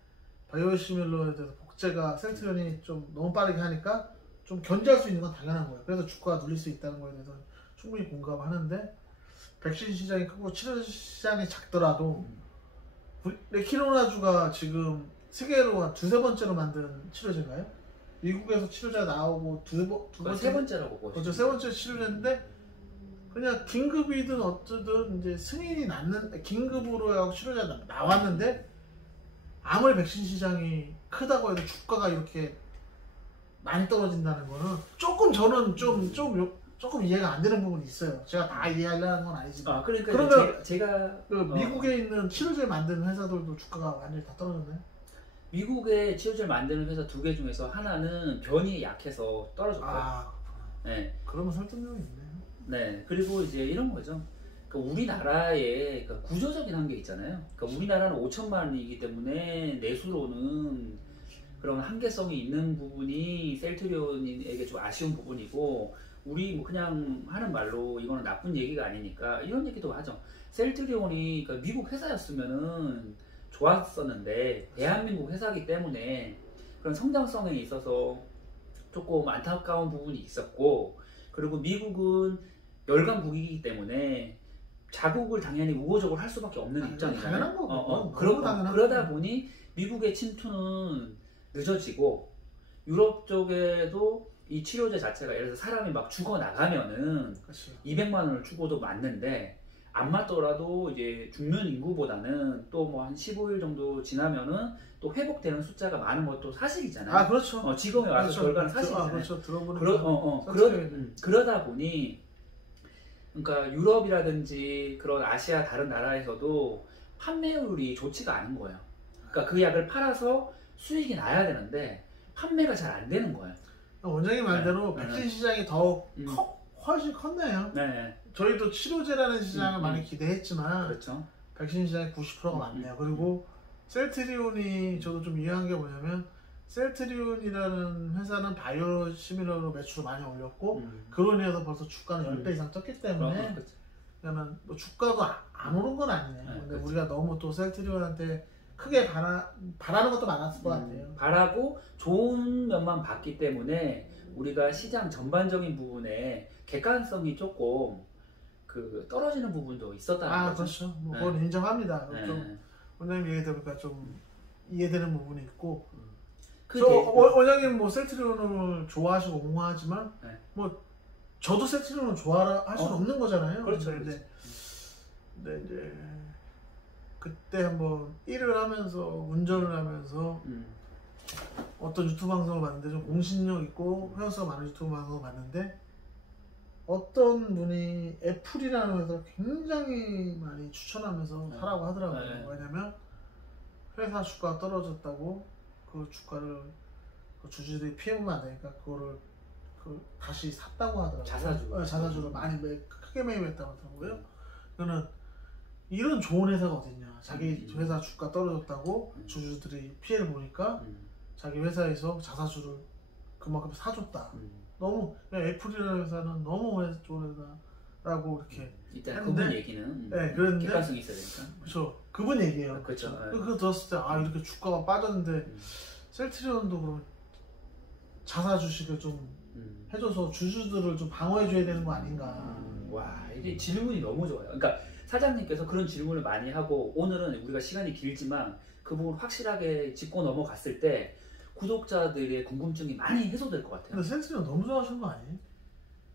바이오시밀러에 대해서 복제가 셀트리온이 좀 너무 빠르게 하니까 좀 견제할 수 있는 건 당연한 거예요. 그래서 주가가 눌릴 수 있다는 거에 대해서 충분히 공감하는데 백신 시장이 크고 치료 시장이 작더라도 레키노나주가 지금 세계로 한 두세 번째로 만든 치료제인가요? 미국에서 치료제가 나오고 세 번째라고 보시죠. 그렇죠. 세 번째 치료제인데 그냥 긴급이든 어쩌든 이제 승인이 났는 긴급으로 하고 치료제가 나왔는데 아무리 백신 시장이 크다고 해도 주가가 이렇게 많이 떨어진다는 거는 조금 저는 조금 이해가 안 되는 부분이 있어요. 제가 다 이해하려는 건 아니지만. 그러니까 그러면 제가 그 미국에 있는 치료제 만드는 회사들도 주가가 완전히 다 떨어졌나요? 미국의 치료제를 만드는 회사 2개 중에서 하나는 변이 약해서 떨어졌고요. 아, 네. 그러면 설득력이 있네요. 네. 그리고 이제 이런 거죠. 그러니까 우리나라의 그러니까 구조적인 한계 있잖아요. 그러니까 우리나라는 5천만이기 때문에 내수로는 그런 한계성이 있는 부분이 셀트리온에게 좀 아쉬운 부분이고 우리 뭐 그냥 하는 말로 이거는 나쁜 얘기가 아니니까 이런 얘기도 하죠. 셀트리온이 그러니까 미국 회사였으면은 좋았었는데 대한민국 회사이기 때문에 그런 성장성에 있어서 조금 안타까운 부분이 있었고, 그리고 미국은 열강국이기 때문에 자국을 당연히 우호적으로 할 수밖에 없는 입장이잖아요. 당연한 거고. 그러다 보니 미국의 침투는 늦어지고, 유럽 쪽에도 이 치료제 자체가 예를 들어서 사람이 막 죽어 나가면은 그렇죠. 200만 원을 주고도 맞는데, 안 맞더라도 이제 죽는 인구보다는 또 뭐 한 15일 정도 지나면은 또 회복되는 숫자가 많은 것도 사실이잖아요. 아, 그렇죠. 지금에 와서 그렇죠. 결과는 사실이잖아요. 그렇죠. 들어보는 그러다 보니, 그러니까 유럽이라든지 그런 아시아 다른 나라에서도 판매율이 좋지가 않은 거예요. 그러니까 그 약을 팔아서 수익이 나야 되는데 판매가 잘 안 되는 거예요. 원장님 말대로 백신 시장이 더 훨씬 컸네요. 네. 저희도 치료제라는 시장을 많이 기대했지만 그렇죠. 백신 시장이 90%가 많네요. 그리고 셀트리온이 저도 좀 이해한 게 뭐냐면, 셀트리온이라는 회사는 바이오시밀러로 매출을 많이 올렸고 그로 인해서 벌써 주가는 10배 이상 떴기 때문에 그러면 뭐 주가도 안 오른 건 아니에요. 근데 그렇죠. 우리가 너무 또 셀트리온한테 크게 바라는 것도 많았을 것 같아요. 바라고 좋은 면만 봤기 때문에 우리가 시장 전반적인 부분에 객관성이 조금 그 떨어지는 부분도 있었다는 거죠. 그렇죠. 뭐 그건 인정합니다. 네. 좀 원장님 얘기 들으니까 좀 이해되는 부분이 있고. 원장님 뭐 셀트리온을 좋아하시고 옹호하지만 뭐 저도 셀트리온을 좋아할 수는 없는 거잖아요. 그렇죠. 근데 이제 그때 한번 일을 하면서 운전을 하면서 어떤 유튜브 방송을 봤는데 좀 공신력 있고 회원수가 많은 유튜브 방송을 봤는데, 어떤 분이 애플이라는 회사를 굉장히 많이 추천하면서 사라고 하더라고요. 왜냐면 회사 주가가 떨어졌다고 그 주가를 그 주주들이 피해보면 안 되니까 그거를 다시 샀다고 하더라고요. 자사주를 많이 크게 매입했다고 하더라고요. 저는 이런 좋은 회사가 어딨냐. 자기 회사 주가 떨어졌다고 주주들이 피해를 보니까 자기 회사에서 자사주를 그만큼 사줬다. 너무 애플이라는 회사는 너무 좋은 회사라고 이렇게 일단 했는데, 그분 얘기는 그런데 객관성이 있어야 되니까. 그렇죠. 그분 얘기예요. 그렇죠. 그거 들었을 때 이렇게 주가가 빠졌는데 셀트리온도 그럼 자사 주식을 좀 해줘서 주주들을 좀 방어해줘야 되는 거 아닌가. 와, 이게 질문이 너무 좋아요. 그러니까 사장님께서 그런 질문을 많이 하고, 오늘은 우리가 시간이 길지만 그 부분 확실하게 짚고 넘어갔을 때 구독자들의 궁금증이 많이 해소될 것 같아요. 근데 셀트리온 너무 좋아하시는 거 아니에요?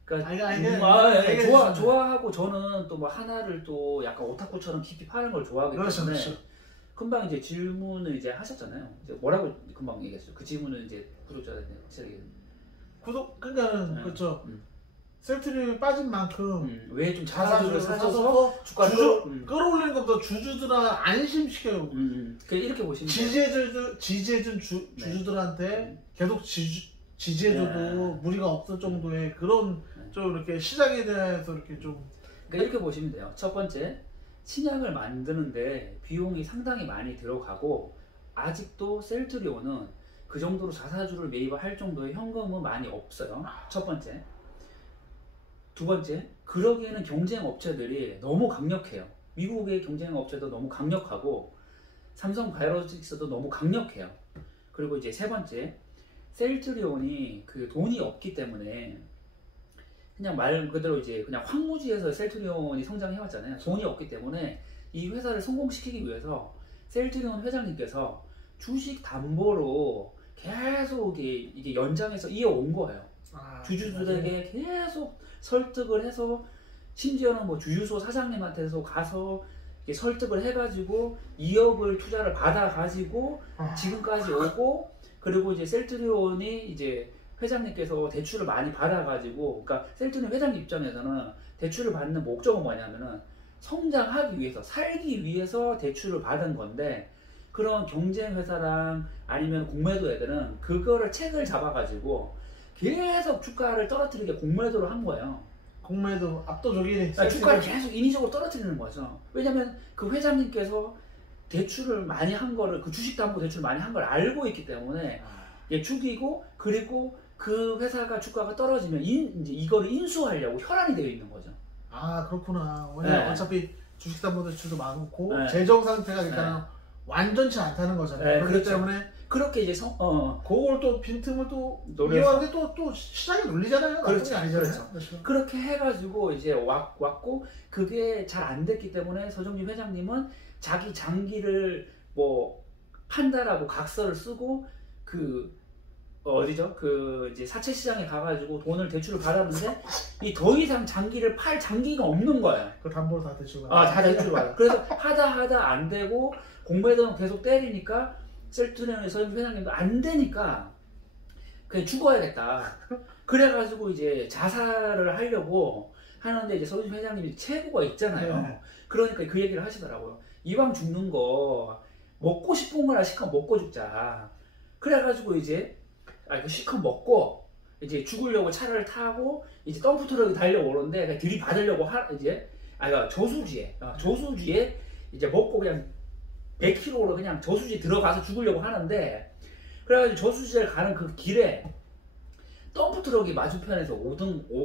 그러니까 좋아하고, 저는 또 뭐 하나를 또 약간 오타쿠처럼 깊이 파는 걸 좋아하기 때문에 그렇죠. 금방 이제 질문을 이제 하셨잖아요. 이제 뭐라고 금방 얘기했어요. 그 질문을 이제 구독자들한테 확실하게 그러니까는 그렇죠. 셀트리온이 빠진 만큼 왜 좀 자사주를 사서 주가를 끌어올리는 것보다 주주들을 안심시켜요. 이렇게 보시면 지지해준 주주들한테 계속 지지해줘도 무리가 없을 정도의 그런 좀 이렇게 시장에 대해서 이렇게 좀 이렇게 보시면 돼요. 첫 번째, 신약을 만드는데 비용이 상당히 많이 들어가고 아직도 셀트리온은 그 정도로 자사주를 매입할 정도의 현금은 많이 없어요. 첫 번째. 두 번째, 그러기에는 경쟁 업체들이 너무 강력해요. 미국의 경쟁 업체도 너무 강력하고 삼성 바이오로직스도 너무 강력해요. 그리고 이제 세 번째, 셀트리온이 그 돈이 없기 때문에 그냥 말 그대로 이제 그냥 황무지에서 셀트리온이 성장해왔잖아요. 돈이 없기 때문에 이 회사를 성공시키기 위해서 셀트리온 회장님께서 주식 담보로 계속 이게 연장해서 이어온 거예요. 주주들에게 계속 설득을 해서, 심지어는 뭐 주유소 사장님한테서 가서 설득을 해가지고 2억을 투자를 받아가지고 지금까지 오고, 그리고 이제 셀트리온이 이제 회장님께서 대출을 많이 받아가지고, 그러니까 셀트리온 회장님 입장에서는 대출을 받는 목적은 뭐냐면은 성장하기 위해서, 살기 위해서 대출을 받은 건데, 그런 경쟁 회사랑 아니면 공매도 애들은 그거를 책을 잡아가지고 계속 주가를 떨어뜨리게 공매도를 한 거예요. 공매도 압도적이네. 주가를 계속 인위적으로 떨어뜨리는 거죠. 왜냐면 그 회장님께서 대출을 많이 한 거를, 그 주식담보 대출을 많이 한 걸 알고 있기 때문에 죽이고, 그리고 그 회사가 주가가 떨어지면 이제 이거를 인수하려고 혈안이 되어 있는 거죠. 아 그렇구나. 왜냐면 네. 어차피 주식담보대출도 많고 네. 재정 상태가 일단 완전치 않다는 거잖아요. 네, 그렇기 그렇죠. 때문에 그렇게 이제 그걸 또 빈틈을 또 노려서. 이용하는 게 또 시장이 놀리잖아요. 나쁜 그렇죠. 게 아니잖아요. 그렇죠. 그렇죠. 그렇게 해가지고 이제 왔고 그게 잘 안 됐기 때문에 서정진 회장님은 자기 장기를 뭐 판다라고 각서를 쓰고 어디죠? 그 이제 사채 시장에 가가지고 돈을 대출을 받았는데 이 더 이상 장기를 팔 장기가 없는 거예요. 그 담보로 다 대출 받아. 다 대출 받아. 그래서 하다 안 되고 공매도는 계속 때리니까 셀트리온의 서정진 회장님도 안 되니까 그냥 죽어야겠다. 그래가지고 이제 자살을 하려고 하는데 이제 서정진 회장님이 체구가 있잖아요. 네. 그러니까 그 얘기를 하시더라고요. 이왕 죽는 거 먹고 싶은 거나 시커 먹고 죽자. 그래가지고 이제 그 시커 먹고 이제 죽으려고 차를 타고 이제 덤프트럭이 달려오는데 들이받으려고 그러니까 저수지에 이제 먹고 그냥 100km로 그냥 저수지 들어가서 죽으려고 하는데 그래가지고 저수지를 가는 그 길에 덤프트럭이 맞은편에서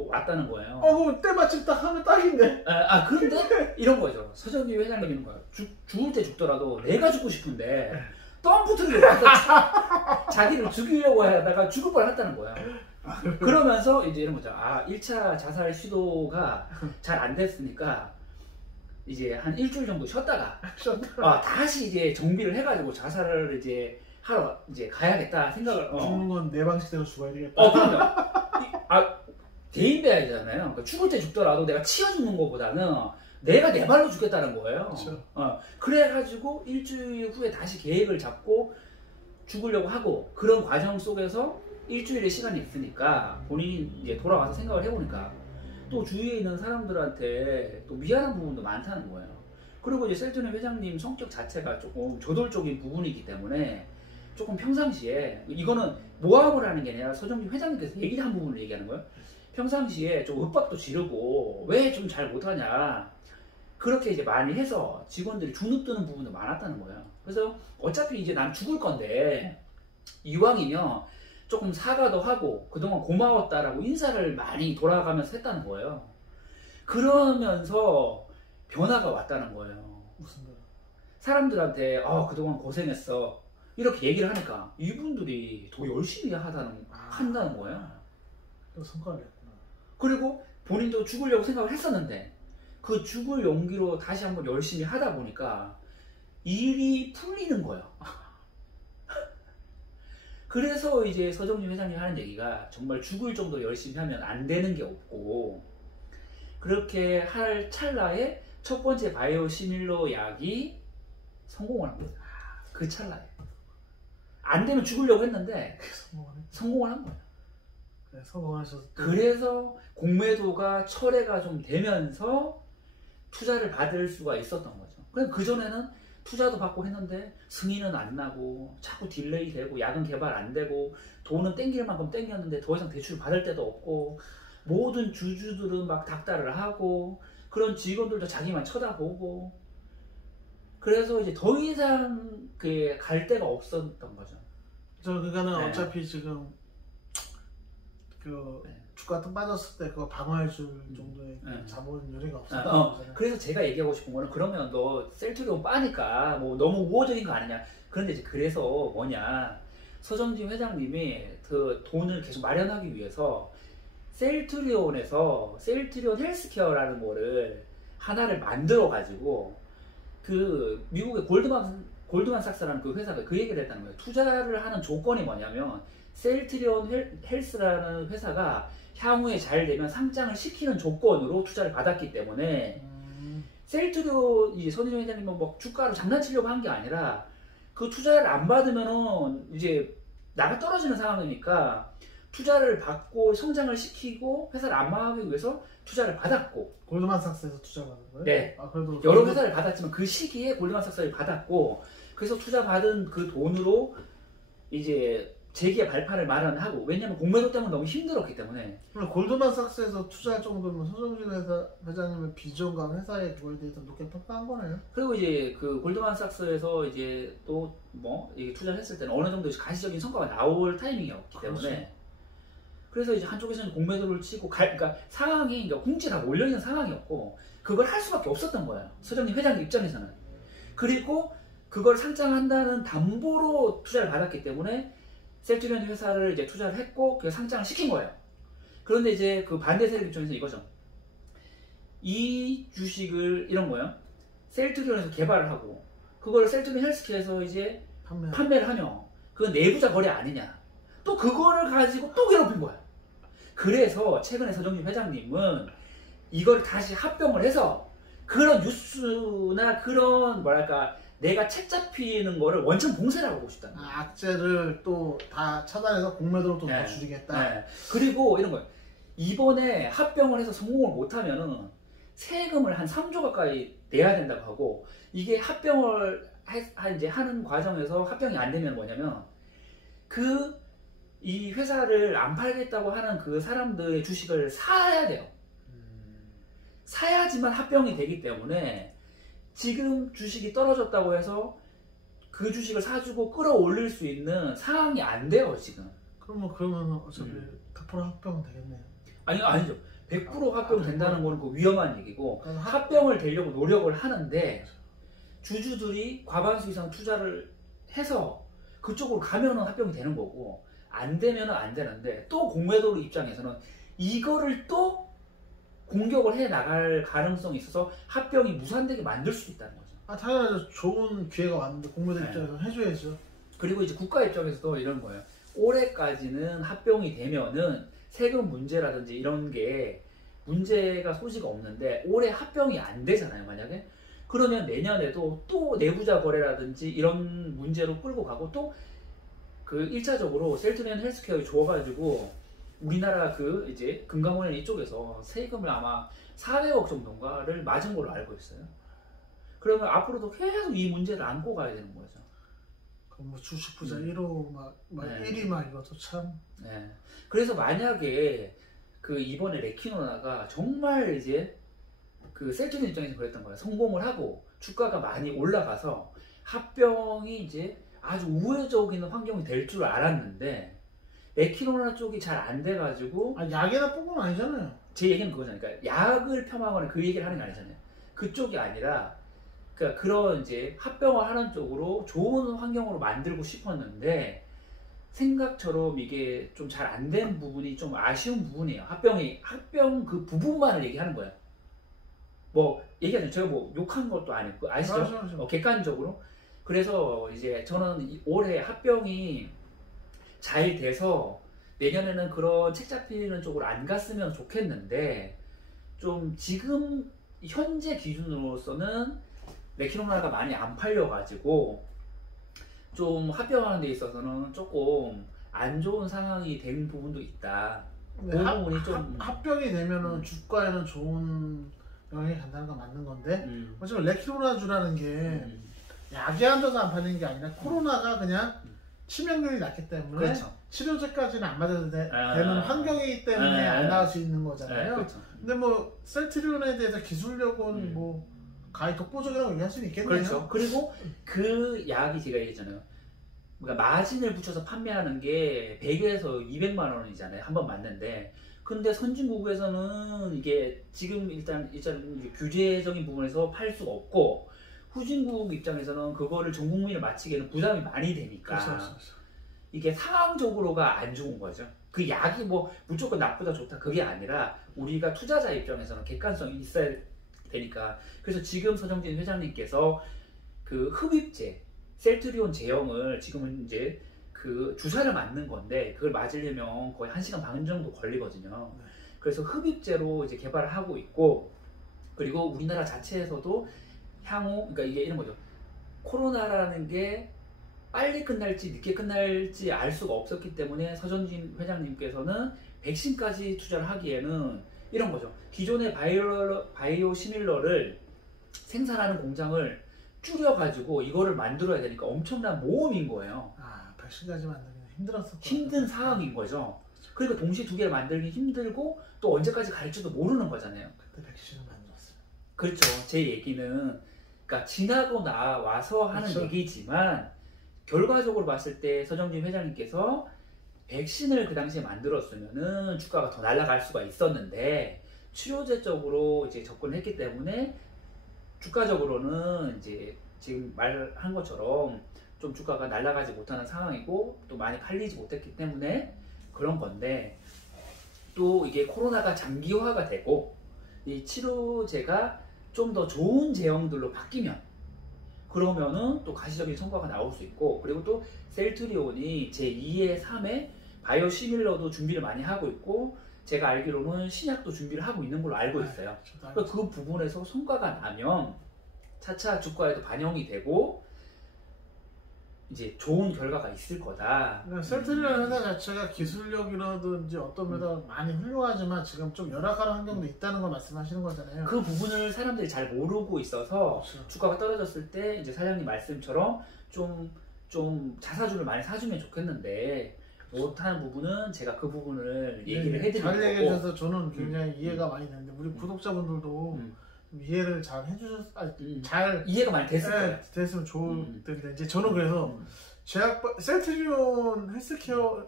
왔다는 거예요. 그럼 때마침 딱 하면 딱인데. 그런데 이런 거죠. 서정진 회장님 이런 거예요. 죽을 때 죽더라도 내가 죽고 싶은데 덤프트럭이 와서 자기를 죽이려고 하다가 죽을 뻔했다는 거예요. 그러면서 이제 이런 거죠. 1차 자살 시도가 잘 안 됐으니까 이제 한 일주일 정도 쉬었다가 다시 이제 정비를 해가지고 자살을 이제 하러 이제 가야겠다 생각을. 죽는 건 내 방식대로 죽어야 되겠다. 그럼요. 대인배야잖아요. 그러니까 죽을 때 죽더라도 내가 치여 죽는 것보다는 내가 내 발로 죽겠다는 거예요. 그렇죠. 그래가지고 일주일 후에 다시 계획을 잡고 죽으려고 하고 그런 과정 속에서 일주일의 시간이 있으니까 본인이 이제 돌아와서 생각을 해보니까 또 주위에 있는 사람들한테 또 미안한 부분도 많다는 거예요. 그리고 이제 셀트리온 회장님 성격 자체가 조금 저돌적인 부분이기 때문에 조금 평상시에 이거는 모함을 하는 게 아니라 서정진 회장님께서 얘기한 부분을 얘기하는 거예요. 평상시에 좀 윽박도 지르고 왜 좀 잘 못하냐 그렇게 이제 많이 해서 직원들이 주눅드는 부분도 많았다는 거예요. 그래서 어차피 이제 난 죽을 건데 이왕이면 조금 사과도 하고 그동안 고마웠다라고 인사를 많이 돌아가면서 했다는 거예요. 그러면서 변화가 왔다는 거예요. 무슨 거? 사람들한테 그동안 고생했어 이렇게 얘기를 하니까 이분들이 더 열심히 한다는 거예요. 또 성과를 냈구나. 그리고 본인도 죽으려고 생각을 했었는데 그 죽을 용기로 다시 한번 열심히 하다 보니까 일이 풀리는 거예요. 그래서 이제 서정진 회장님 하는 얘기가 정말 죽을 정도로 열심히 하면 안 되는 게 없고 그렇게 할 찰나에 첫 번째 바이오 시밀러 약이 성공을 한 거예요. 그 찰나에. 안 되면 죽으려고 했는데 성공을 한 거예요. 네, 성공하셔서 그래서 공매도가 철회가 좀 되면서 투자를 받을 수가 있었던 거죠. 그전에는 투자도 받고 했는데 승인은 안 나고 자꾸 딜레이 되고 야근 개발 안 되고 돈은 땡길 만큼 땡겼는데 더 이상 대출 받을 데도 없고 모든 주주들은 막 닥달을 하고 그런 직원들도 자기만 쳐다보고 그래서 이제 더 이상 갈 데가 없었던 거죠. 그러니까는 네. 어차피 지금 주가 등 빠졌을 때 그거 방어해줄 정도의 자본 여력이 없었다. 그래서 제가 얘기하고 싶은 거는 그러면 너 셀트리온 빠니까 뭐 너무 우호적인 거 아니냐. 그런데 이제 그래서 뭐냐 서정진 회장님이 그 돈을 계속 마련하기 위해서 셀트리온에서 셀트리온 헬스케어라는 거를 하나를 만들어 가지고 그 미국의 골드만삭스라는 그 회사가 그 얘기를 했다는 거예요. 투자를 하는 조건이 뭐냐면 셀트리온 헬스라는 회사가 향후에 잘 되면 상장을 시키는 조건으로 투자를 받았기 때문에 셀트리온 서정진 회장님은 뭐 주가로 장난치려고 한 게 아니라 그 투자를 안 받으면은 이제 나가 떨어지는 상황이니까 투자를 받고 성장을 시키고 회사를 안 망하기 위해서 투자를 받았고 골드만삭스에서 투자 받은 거예요? 네. 그래도 여러 회사를 받았지만 그 시기에 골드만삭스를 받았고 그래서 투자 받은 그 돈으로 이제 재기의 발판을 마련하고 왜냐면 공매도 때문에 너무 힘들었기 때문에 골드만삭스에서 투자할 정도면 서정진 회장님의 비전과 회사의 그거에 대해서 높게 평가한 거네요. 그리고 이제 그 골드만삭스에서 이제 또 뭐 투자를 했을 때는 어느 정도 가시적인 성과가 나올 타이밍이었기 때문에 그래서 이제 한쪽에서는 공매도를 치고 그러니까 상황이 그러니까 궁지에 다 몰려있는 상황이었고 그걸 할 수밖에 없었던 거예요. 서정진 회장님 입장에서는. 그리고 그걸 상장한다는 담보로 투자를 받았기 때문에 셀트리온 회사를 이제 투자를 했고 그 상장을 시킨 거예요. 그런데 이제 그 반대 세력 입장에서 이거죠. 이 주식을 이런 거예요. 셀트리온에서 개발을 하고 그걸 셀트리온 헬스케어에서 이제 판매를 하면 그건 내부자 거래 아니냐. 또 그거를 가지고 또 괴롭힌 거야. 그래서 최근에 서정진 회장님은 이걸 다시 합병을 해서 그런 뉴스나 그런 뭐랄까 내가 책 잡히는 거를 원천 봉쇄를 하고 싶다는 거야. 악재를 또 다 차단해서 공매도로 또 줄이겠다. 네. 그리고 이런 거예요. 이번에 합병을 해서 성공을 못하면은 세금을 한 3조 가까이 내야 된다고 하고 이게 합병을 이제 하는 과정에서 합병이 안 되면 뭐냐면 이 회사를 안 팔겠다고 하는 그 사람들의 주식을 사야 돼요. 사야지만 합병이 되기 때문에 지금 주식이 떨어졌다고 해서 그 주식을 사주고 끌어올릴 수 있는 상황이 안 돼요 지금. 그러면 어차피 100% 합병은 되겠네요. 아니죠. 100% 합병 된다는 거는 그 위험한 얘기고 합병을 되려고 노력을 하는데 주주들이 과반수 이상 투자를 해서 그쪽으로 가면은 합병이 되는 거고 안 되면은 안 되는데 또 공매도 입장에서는 이거를 또 공격을 해 나갈 가능성이 있어서 합병이 무산되게 만들 수 있다는 거죠. 당연하죠. 좋은 기회가 왔는데 공매도 입장에서 해줘야죠. 그리고 이제 국가 입장에서도 이런 거예요. 올해까지는 합병이 되면은 세금 문제라든지 이런 게 문제가 소지가 없는데 올해 합병이 안 되잖아요 만약에. 그러면 내년에도 또 내부자 거래라든지 이런 문제로 끌고 가고 또 그 1차적으로 셀트리온 헬스케어에 줘가지고 우리나라 그 이제 금감원 이쪽에서 세금을 아마 400억 정도인가를 맞은 걸로 알고 있어요. 그러면 앞으로도 계속 이 문제를 안고 가야 되는 거죠. 그럼 뭐 주식 부자 1호 막 1위 막 이것도 참. 네. 그래서 만약에 그 이번에 레키노나가 정말 이제 그 셀트리온 입장에서 그랬던 거예요. 성공을 하고 주가가 많이 올라가서 합병이 이제 아주 우회적인 환경이 될 줄 알았는데 레키노나 쪽이 잘 안 돼가지고 약이 나쁜 건 아니잖아요. 제 얘기는 그거잖아요. 그러니까 약을 폄하하거나 그 얘기를 하는 게 아니잖아요. 그쪽이 아니라 그러니까 그런 이제 합병을 하는 쪽으로 좋은 환경으로 만들고 싶었는데 생각처럼 이게 좀 잘 안 된 부분이 좀 아쉬운 부분이에요. 합병 그 부분만을 얘기하는 거예요. 뭐 얘기하자면 제가 뭐 욕한 것도 아니고 아시죠? 객관적으로. 그래서 이제 저는 올해 합병이 잘 돼서 내년에는 그런 책 잡히는 쪽으로 안 갔으면 좋겠는데 좀 지금 현재 기준으로서는 레키노나가 많이 안 팔려가지고 좀 합병하는 데 있어서는 조금 안 좋은 상황이 된 부분도 있다. 그 부분이 좀 합병이 되면은 주가에는 좋은 영향이 간다는 건 맞는 건데 어차피 레키노나주라는 게 약이 안 좋아서 안 팔리는 게 아니라 코로나가 그냥 치명률이 낮기 때문에 그렇죠. 치료제까지는 안 맞아도 되는 환경이기 때문에 안 나올 수 있는 거잖아요. 그렇죠. 근데 뭐 셀트리온에 대해서 기술력은 뭐 가히 독보적이라고 얘기할 수는 있겠네요. 그렇죠. 그리고 그 약이 제가 얘기했잖아요. 그러니까 마진을 붙여서 판매하는 게 100에서 200만 원이잖아요. 한 번 맞는데. 근데 선진국에서는 이게 지금 일단 규제적인 부분에서 팔 수가 없고 후진국 입장에서는 그거를 전 국민을 맞히기에는 부담이 많이 되니까 그렇죠. 이게 상황적으로가 안 좋은 거죠. 그 약이 뭐 무조건 나쁘다 좋다 그게 아니라 우리가 투자자 입장에서는 객관성이 있어야 되니까. 그래서 지금 서정진 회장님께서 그 흡입제 셀트리온 제형을 지금은 이제 그 주사를 맞는 건데 그걸 맞으려면 거의 1시간 반 정도 걸리거든요. 그래서 흡입제로 이제 개발을 하고 있고 그리고 우리나라 자체에서도 향후 그러니까 이게 이런 거죠. 코로나라는 게 빨리 끝날지 늦게 끝날지 알 수가 없었기 때문에 서정진 회장님께서는 백신까지 투자를 하기에는 이런 거죠. 기존의 바이오 시밀러를 생산하는 공장을 줄여가지고 이거를 만들어야 되니까 엄청난 모험인 거예요. 백신까지 만들기 힘들었을 힘든 상황인 거죠. 그러니까 동시에 두 개를 만들기 힘들고 또 언제까지 갈지도 모르는 거잖아요. 그때 백신을 만들었어요. 그렇죠. 제 얘기는 그러니까 지나고 나와서 하는 그렇죠. 얘기지만 결과적으로 봤을 때 서정진 회장님께서 백신을 그 당시에 만들었으면은 주가가 더 날아갈 수가 있었는데 치료제 쪽으로 이제 접근을 했기 때문에 주가적으로는 이제 지금 말한 것처럼 좀 주가가 날아가지 못하는 상황이고 또 많이 팔리지 못했기 때문에 그런 건데, 또 이게 코로나가 장기화가 되고 이 치료제가 좀 더 좋은 제형들로 바뀌면 그러면은 또 가시적인 성과가 나올 수 있고, 그리고 또 셀트리온이 제2의 3의 바이오시밀러도 준비를 많이 하고 있고 제가 알기로는 신약도 준비를 하고 있는 걸로 알고 있어요. 그러니까 그 부분에서 성과가 나면 차차 주가에도 반영이 되고 이제 좋은 결과가 있을 거다. 그러니까 셀트리온 회사 자체가 기술력이라든지 어떤 면에서 많이 훌륭하지만 지금 좀 열악한 환경도 있다는 걸 말씀하시는 거잖아요. 그 부분을 사람들이 잘 모르고 있어서 그렇죠. 주가가 떨어졌을 때 이제 사장님 말씀처럼 좀 자사주를 많이 사주면 좋겠는데 못하는 부분은 제가 그 부분을 얘기를 해드리고, 잘 얘기해 주셔서 저는 굉장히 이해가 많이 되는데 우리 구독자분들도 이해를 잘 잘 이해가 많이 됐을 거예요. 됐으면 좋을 텐데 이제 저는 그래서 셀트리온 헬스케어를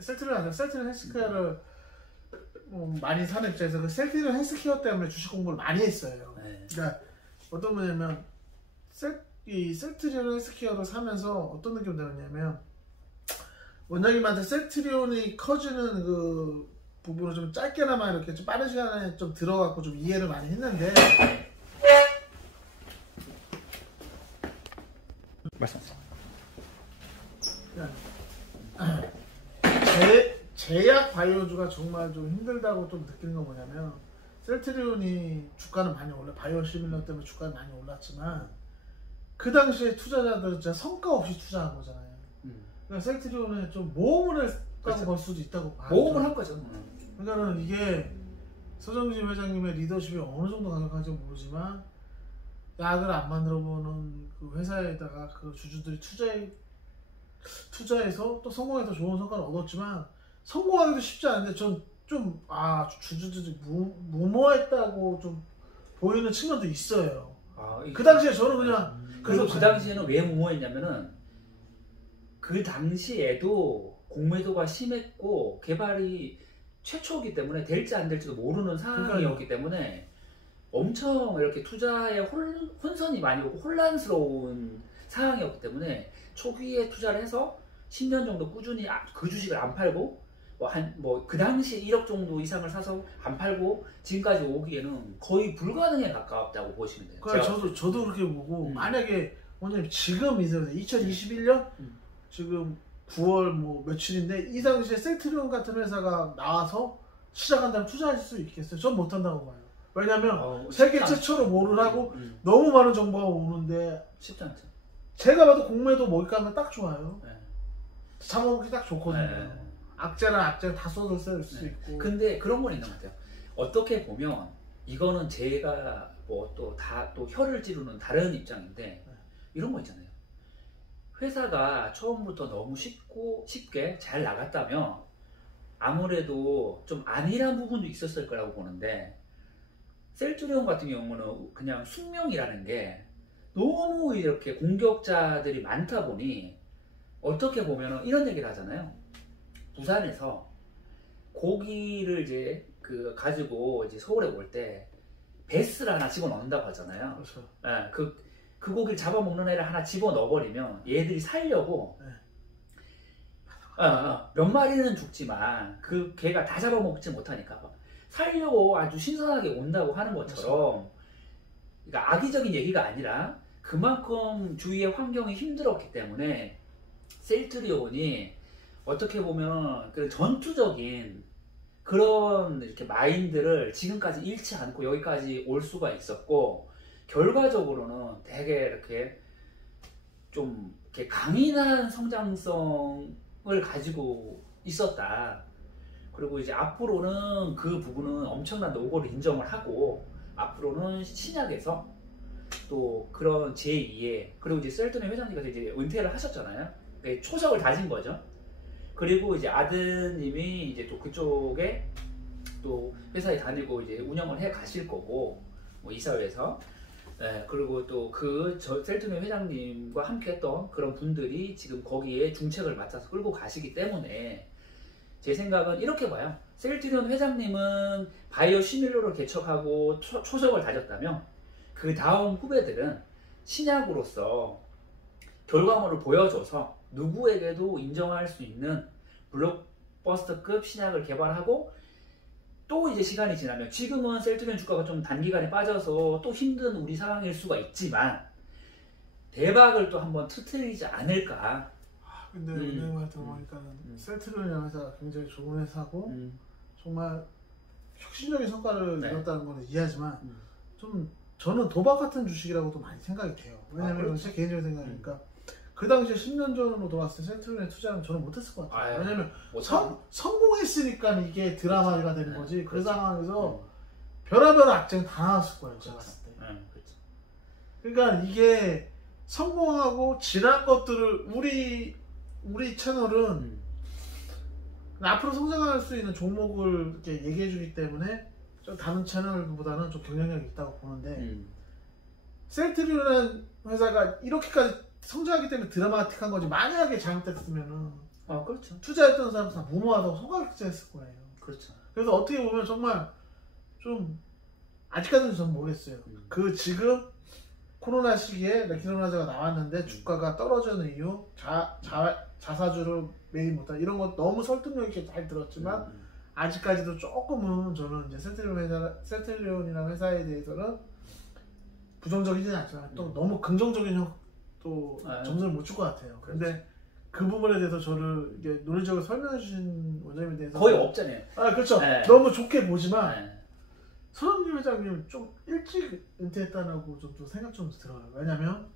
셀트리온 헬스케어를 많이 사는 입장에서 그 셀트리온 헬스케어 때문에 주식 공부를 많이 했어요. 그러니까 어떤 거냐면 이 셀트리온 헬스케어를 사면서 어떤 느낌이 들었냐면 원장님한테 셀트리온이 커지는 그 부분을 좀 짧게나마 이렇게 좀 빠른 시간에 좀 들어갖고 좀 이해를 많이 했는데 말씀하세요. 제약 바이오주가 정말 좀 힘들다고 좀 느끼는 건 뭐냐면 셀트리온이 주가는 많이 올라 바이오시밀러 때문에 주가는 많이 올랐지만 그 당시에 투자자들은 진짜 성과 없이 투자한 거잖아요. 그러니까 셀트리온은 좀 모험을 했다고 볼 수도 있다고 봐요. 모험을 한 거죠. 그러니까는 이게 서정진 회장님의 리더십이 어느 정도 강력한지 모르지만 약을 안 만들어보는 그 회사에다가 그 주주들이 투자해서 또 성공해서 좋은 성과를 얻었지만 성공하기도 쉽지 않은데 주주들이 무모했다고 좀 보이는 측면도 있어요. 그 당시에 저는 그냥 그래서 그 당시에는 왜 무모했냐면은 그 당시에도 공매도가 심했고 개발이 최초이기 때문에 될지 안 될지도 모르는 상황이었기 때문에 엄청 이렇게 투자에 혼선이 많이 오고 혼란스러운 상황이었기 때문에 초기에 투자를 해서 10년 정도 꾸준히 그 주식을 안 팔고 그 당시 1억 정도 이상을 사서 안 팔고 지금까지 오기에는 거의 불가능에 가깝다고 보시면 돼요. 그러니까 저도 그렇게 보고 만약에 원장님 지금 2021년 지금 9월 뭐 며칠인데 이 당시에 셀트리온 같은 회사가 나와서 시작한다면 투자할 수 있겠어요? 전 못한다고 봐요. 왜냐면 세계 최초로 뭐를 하고 너무 많은 정보가 오는데 쉽지 않죠. 제가 봐도 공매도 먹잇감은 딱 좋아요. 잡아먹기 딱 좋거든요. 악재는 악재 다 쏟을 수 있고. 근데 그런 건 있는 것 같아요. 어떻게 보면 이거는 제가 뭐 또 혀를 찌르는 다른 입장인데 이런 거 있잖아요. 회사가 처음부터 너무 쉽게 잘 나갔다면 아무래도 좀 안일한 부분도 있었을 거라고 보는데 셀트리온 같은 경우는 그냥 숙명이라는 게 너무 이렇게 공격자들이 많다 보니 어떻게 보면 이런 얘기를 하잖아요. 부산에서 고기를 이제 가지고 이제 서울에 올 때 베스를 하나 집어넣는다고 하잖아요. 그렇죠. 네, 그 고기를 잡아먹는 애를 하나 집어넣어버리면 얘들이 살려고 몇 마리는 죽지만 그 개가 다 잡아먹지 못하니까 살려고 아주 신선하게 온다고 하는 것처럼, 그러니까 악의적인 얘기가 아니라 그만큼 주위의 환경이 힘들었기 때문에 셀트리온이 어떻게 보면 그 전투적인 그런 이렇게 마인드를 지금까지 잃지 않고 여기까지 올 수가 있었고, 결과적으로는 되게 이렇게 좀 이렇게 강인한 성장성을 가지고 있었다. 그리고 이제 앞으로는 그 부분은 엄청난 노고를 인정을 하고 앞으로는 신약에서 또 그런 제2의, 그리고 이제 셀트리온 회장님께서 이제 은퇴를 하셨잖아요. 그러니까 초석을 다진 거죠. 그리고 이제 아드님이 이제 또 그쪽에 또 회사에 다니고 이제 운영을 해 가실 거고, 뭐 이사회에서. 네, 그리고 또 그 셀트리온 회장님과 함께 했던 그런 분들이 지금 거기에 중책을 맡아서 끌고 가시기 때문에 제 생각은 이렇게 봐요. 셀트리온 회장님은 바이오 시밀러를 개척하고 초석을 다졌다면 그 다음 후배들은 신약으로서 결과물을 보여줘서 누구에게도 인정할 수 있는 블록버스터급 신약을 개발하고 또 이제 시간이 지나면 지금은 셀트리온 주가가 좀 단기간에 빠져서 또 힘든 우리 상황일 수가 있지만 대박을 또 한번 터뜨리지 않을까. 근데 은행 말 들어보니까는 셀트리온이라는 회사가 굉장히 좋은 회사고 정말 혁신적인 성과를 이뤘다는 걸 이해하지만 좀 저는 도박 같은 주식이라고도 많이 생각이 돼요. 왜냐면 제 개인적인 생각이니까 그 당시에 10년 전으로 돌아왔을 때 셀트리온에 투자는 저는 못했을 것 같아요. 왜냐면 성공했으니까 이게 드라마가 되는 거지. 그 상황에서 별의별 악재가 다 나왔을 거예요. 제가 봤을 때. 그러니까 이게 성공하고 지난 것들을 우리 채널은 앞으로 성장할 수 있는 종목을 이렇게 얘기해 주기 때문에 좀 다른 채널보다는 좀 경쟁력이 있다고 보는데 셀트리온이라는 회사가 이렇게까지 성장하기 때문에 드라마틱한 거지. 만약에 잘못됐으면은 그렇죠. 투자했던 사람 다 무모하다고 소각했을 거예요. 그렇죠. 그래서 어떻게 보면 정말 좀 아직까지는 저는 모르겠어요. 그 지금 코로나 시기에 레키노라자가 나왔는데 주가가 떨어지는 이유, 자사주를 매입 못한 이런 거 너무 설득력 있게 잘 들었지만 아직까지도 조금은 저는 이제 셀트리온이라는 회사에 대해서는 부정적이지 않지만 또 너무 긍정적인 또 점수를 못 줄 것 같아요. 근데 그 부분에 대해서 저를 이게 논리적으로 설명해 주신 원장님에 대해서 거의 없잖아요. 그렇죠. 너무 좋게 보지만 서정진 회장님 좀 일찍 은퇴했다고 좀 생각 좀 들어요. 왜냐면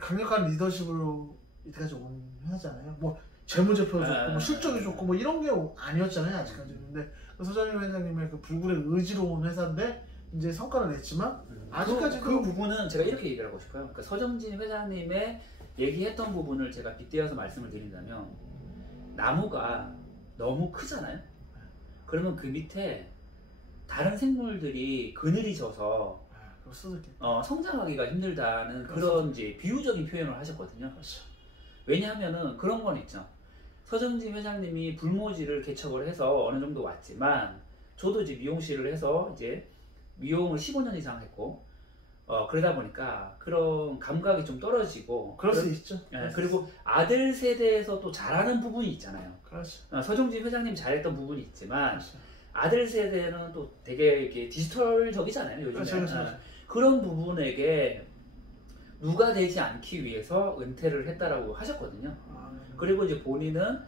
강력한 리더십으로 이때까지 온 회사잖아요. 뭐 재무제표가 좋고 뭐 실적이 좋고 뭐 이런 게 아니었잖아요 아직까지는. 근데 서정진 회장님의 그 불굴의 의지로 온 회사인데 이제 성과를 냈지만 아직까지도 그 부분은 제가 이렇게 얘기를 하고 싶어요. 그러니까 서정진 회장님의 얘기했던 부분을 제가 빗대어서 말씀을 드린다면 나무가 너무 크잖아요. 그러면 그 밑에 다른 생물들이 그늘이 져서 성장하기가 힘들다는 그런 이제 비유적인 표현을 하셨거든요. 왜냐하면은 그런 건 있죠. 서정진 회장님이 불모지를 개척을 해서 어느 정도 왔지만 저도 이제 미용실을 해서 이제 미용을 15년 이상 했고 그러다 보니까 그런 감각이 좀 떨어지고 그럴 수 있죠. 그리고 아들 세대에서 또 잘하는 부분이 있잖아요. 그렇죠. 서정진 회장님 잘했던 부분이 있지만 아들 세대는 또 되게 이렇게 디지털적이잖아요. 요즘에. 그렇죠. 그런 부분에게 누가 되지 않기 위해서 은퇴를 했다라고 하셨거든요. 그리고 이제 본인은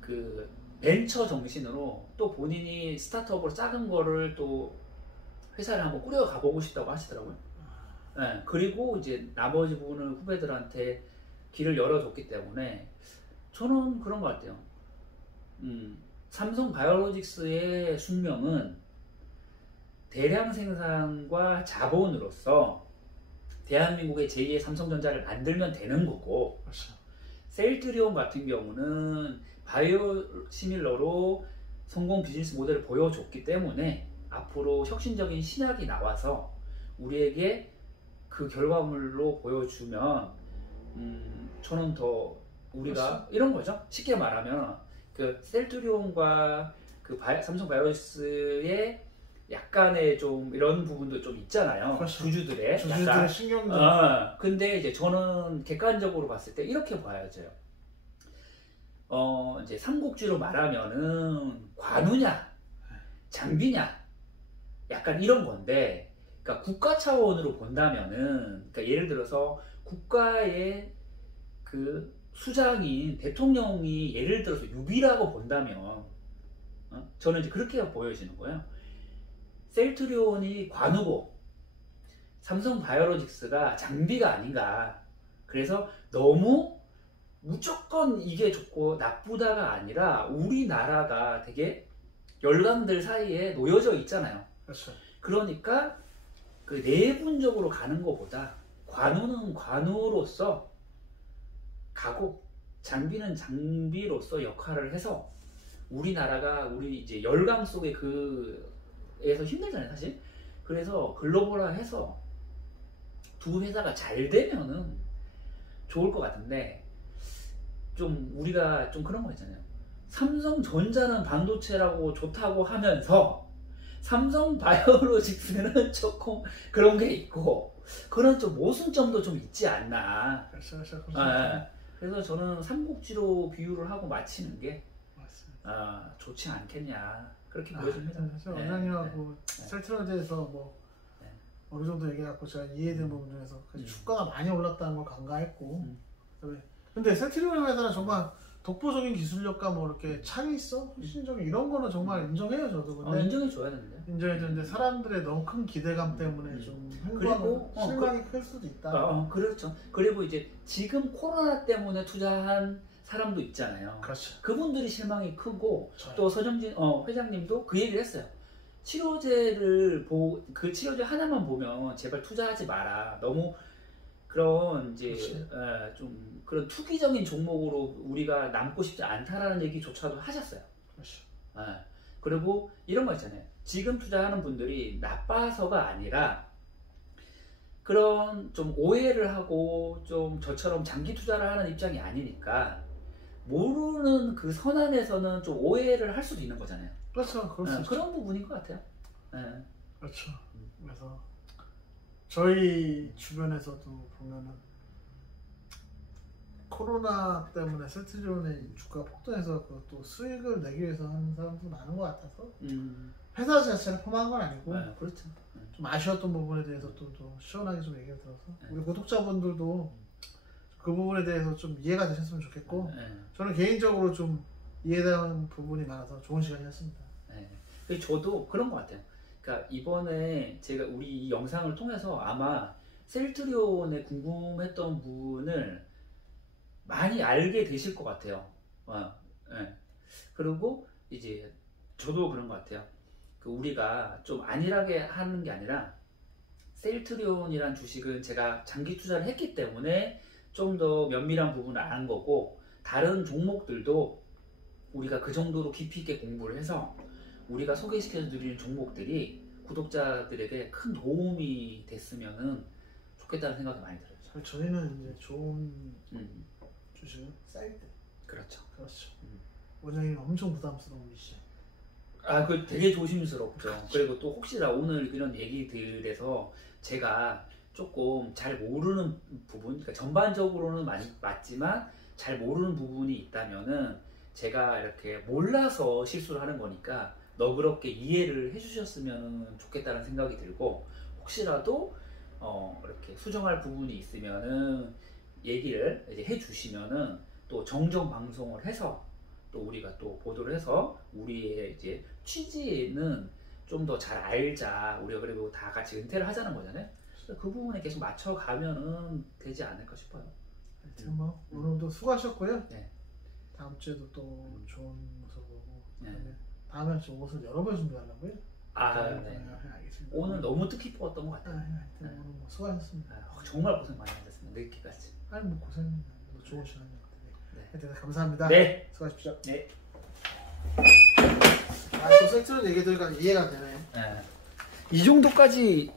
그 벤처 정신으로 또 본인이 스타트업으로 작은 거를 또 회사를 한번 꾸려 가보고 싶다고 하시더라고요. 그리고 이제 나머지 부분을 후배들한테 길을 열어줬기 때문에 저는 그런 것 같아요. 삼성 바이오로직스의 숙명은 대량 생산과 자본으로서 대한민국의 제2의 삼성전자를 만들면 되는 거고, 셀트리온 같은 경우는 바이오 시밀러로 성공 비즈니스 모델을 보여줬기 때문에 앞으로 혁신적인 신약이 나와서 우리에게 그 결과물로 보여주면 저는 더 우리가 이런 거죠. 쉽게 말하면 그 셀트리온과 그 삼성 바이오로직스의 약간의 좀 이런 부분도 좀 있잖아요. 주주들의 신경전. 근데 이제 저는 객관적으로 봤을 때 이렇게 봐야죠. 이제 삼국지로 말하면은 관우냐 장비냐 약간 이런 건데, 그러니까 국가 차원으로 본다면은, 그러니까 예를 들어서 국가의 그 수장인 대통령이 예를 들어서 유비라고 본다면, 저는 이제 그렇게 보여지는 거예요. 셀트리온이 관우고 삼성 바이오로직스가 장비가 아닌가. 그래서 너무 무조건 이게 좋고 나쁘다가 아니라 우리나라가 되게 열강들 사이에 놓여져 있잖아요. 그렇죠. 그러니까 그 내분적으로 가는 것보다 관우는 관우로서 가고 장비는 장비로서 역할을 해서 우리나라가 우리 이제 열강 속에 그에서 힘들잖아요, 사실. 그래서 글로벌화해서 두 회사가 잘 되면은 좋을 것 같은데 좀 우리가 좀 그런 거 있잖아요. 삼성전자는 반도체라고 좋다고 하면서 삼성바이오로직스는 조금 그런 게 있고 그런 좀 모순점도 좀 있지 않나. 그래서 저는 삼국지로 비유를 하고 마치는 게 좋지 않겠냐 그렇게 보여집니다. 원장님하고 셀트론에 대해서 뭐 어느 정도 얘기해갖고 제가 이해된 부분 중에서 주가가 많이 올랐다는 걸 간과했고 근데 셀트리온 회사는 정말 독보적인 기술력과 뭐 이렇게 창의성, 혁신적인 이런 거는 정말 인정해요 저도. 근데 인정해줘야 되는데. 인정해주는데 사람들의 너무 큰 기대감 때문에 좀 행보하고 실망이 클 수도 있다. 그렇죠. 그리고 이제 지금 코로나 때문에 투자한 사람도 있잖아요. 그렇죠. 그분들이 실망이 크고 저요. 또 서정진 회장님도 그 얘기를 했어요. 치료제를 그 치료제 하나만 보면 제발 투자하지 마라. 너무 그런 이제 좀 그런 투기적인 종목으로 우리가 남고 싶지 않다라는 얘기조차도 하셨어요. 그렇죠. 그리고 이런 거 있잖아요. 지금 투자하는 분들이 나빠서가 아니라 그런 좀 오해를 하고 좀 저처럼 장기 투자를 하는 입장이 아니니까 모르는 그 선안에서는 좀 오해를 할 수도 있는 거잖아요. 그렇죠. 그런 부분인 것 같아요. 그렇죠. 그래서 저희 주변에서도 보면은 코로나 때문에 셀트리온의 주가가 폭등해서 그것도 수익을 내기 위해서 하는 사람도 많은 것 같아서 회사 자체를 폄하한 건 아니고 그렇죠. 좀 아쉬웠던 부분에 대해서 또 시원하게 좀 얘기를 들어서 우리 구독자분들도 그 부분에 대해서 좀 이해가 되셨으면 좋겠고 저는 개인적으로 좀 이해되는 부분이 많아서 좋은 시간이었습니다. 그리고 저도 그런 것 같아요. 그러니까 이번에 제가 우리 이 영상을 통해서 아마 셀트리온에 궁금했던 분을 많이 알게 되실 것 같아요. 그리고 이제 저도 그런 것 같아요. 우리가 좀 안일하게 하는 게 아니라 셀트리온이란 주식은 제가 장기 투자를 했기 때문에 좀 더 면밀한 부분을 아는 거고 다른 종목들도 우리가 그 정도로 깊이 있게 공부를 해서 우리가 소개시켜 드리는 종목들이 구독자들에게 큰 도움이 됐으면 좋겠다는 생각이 많이 들어요. 저희는 이제 좋은 주식은 쌀 때. 그렇죠. 원장님 엄청 부담스러운 미션. 그 되게 조심스럽죠. 그리고 또 혹시나 오늘 이런 얘기들에서 제가 조금 잘 모르는 부분, 그러니까 전반적으로는 맞지만 잘 모르는 부분이 있다면은 제가 이렇게 몰라서 실수를 하는 거니까 너그럽게 이해를 해주셨으면 좋겠다는 생각이 들고 혹시라도 이렇게 수정할 부분이 있으면은 얘기를 이제 해주시면은 또 정정 방송을 해서 또 우리가 또 보도를 해서 우리의 이제 취지는 좀 더 잘 알자. 우리가 그리고 다 같이 은퇴를 하자는 거잖아요. 그래서 그 부분에 계속 맞춰가면은 되지 않을까 싶어요. 하여튼 뭐 오늘도 수고하셨고요. 네. 다음 주에도 또 좋은 모습 보고 다음에 좀 옷을 여러 번 준비하려고요. 네. 알겠습니다. 오늘 너무 뜻깊었던 것 같아요. 하여튼 오늘 뭐 수고하셨습니다. 정말 고생 많이 하셨습니다. 늦게까지. 아니 뭐 고생입니다. 좋은 시간이었는데. 하여튼 감사합니다. 네. 수고하십시오. 네. 또 셀트리온 얘기 들으니까 이해가 되네. 이 정도까지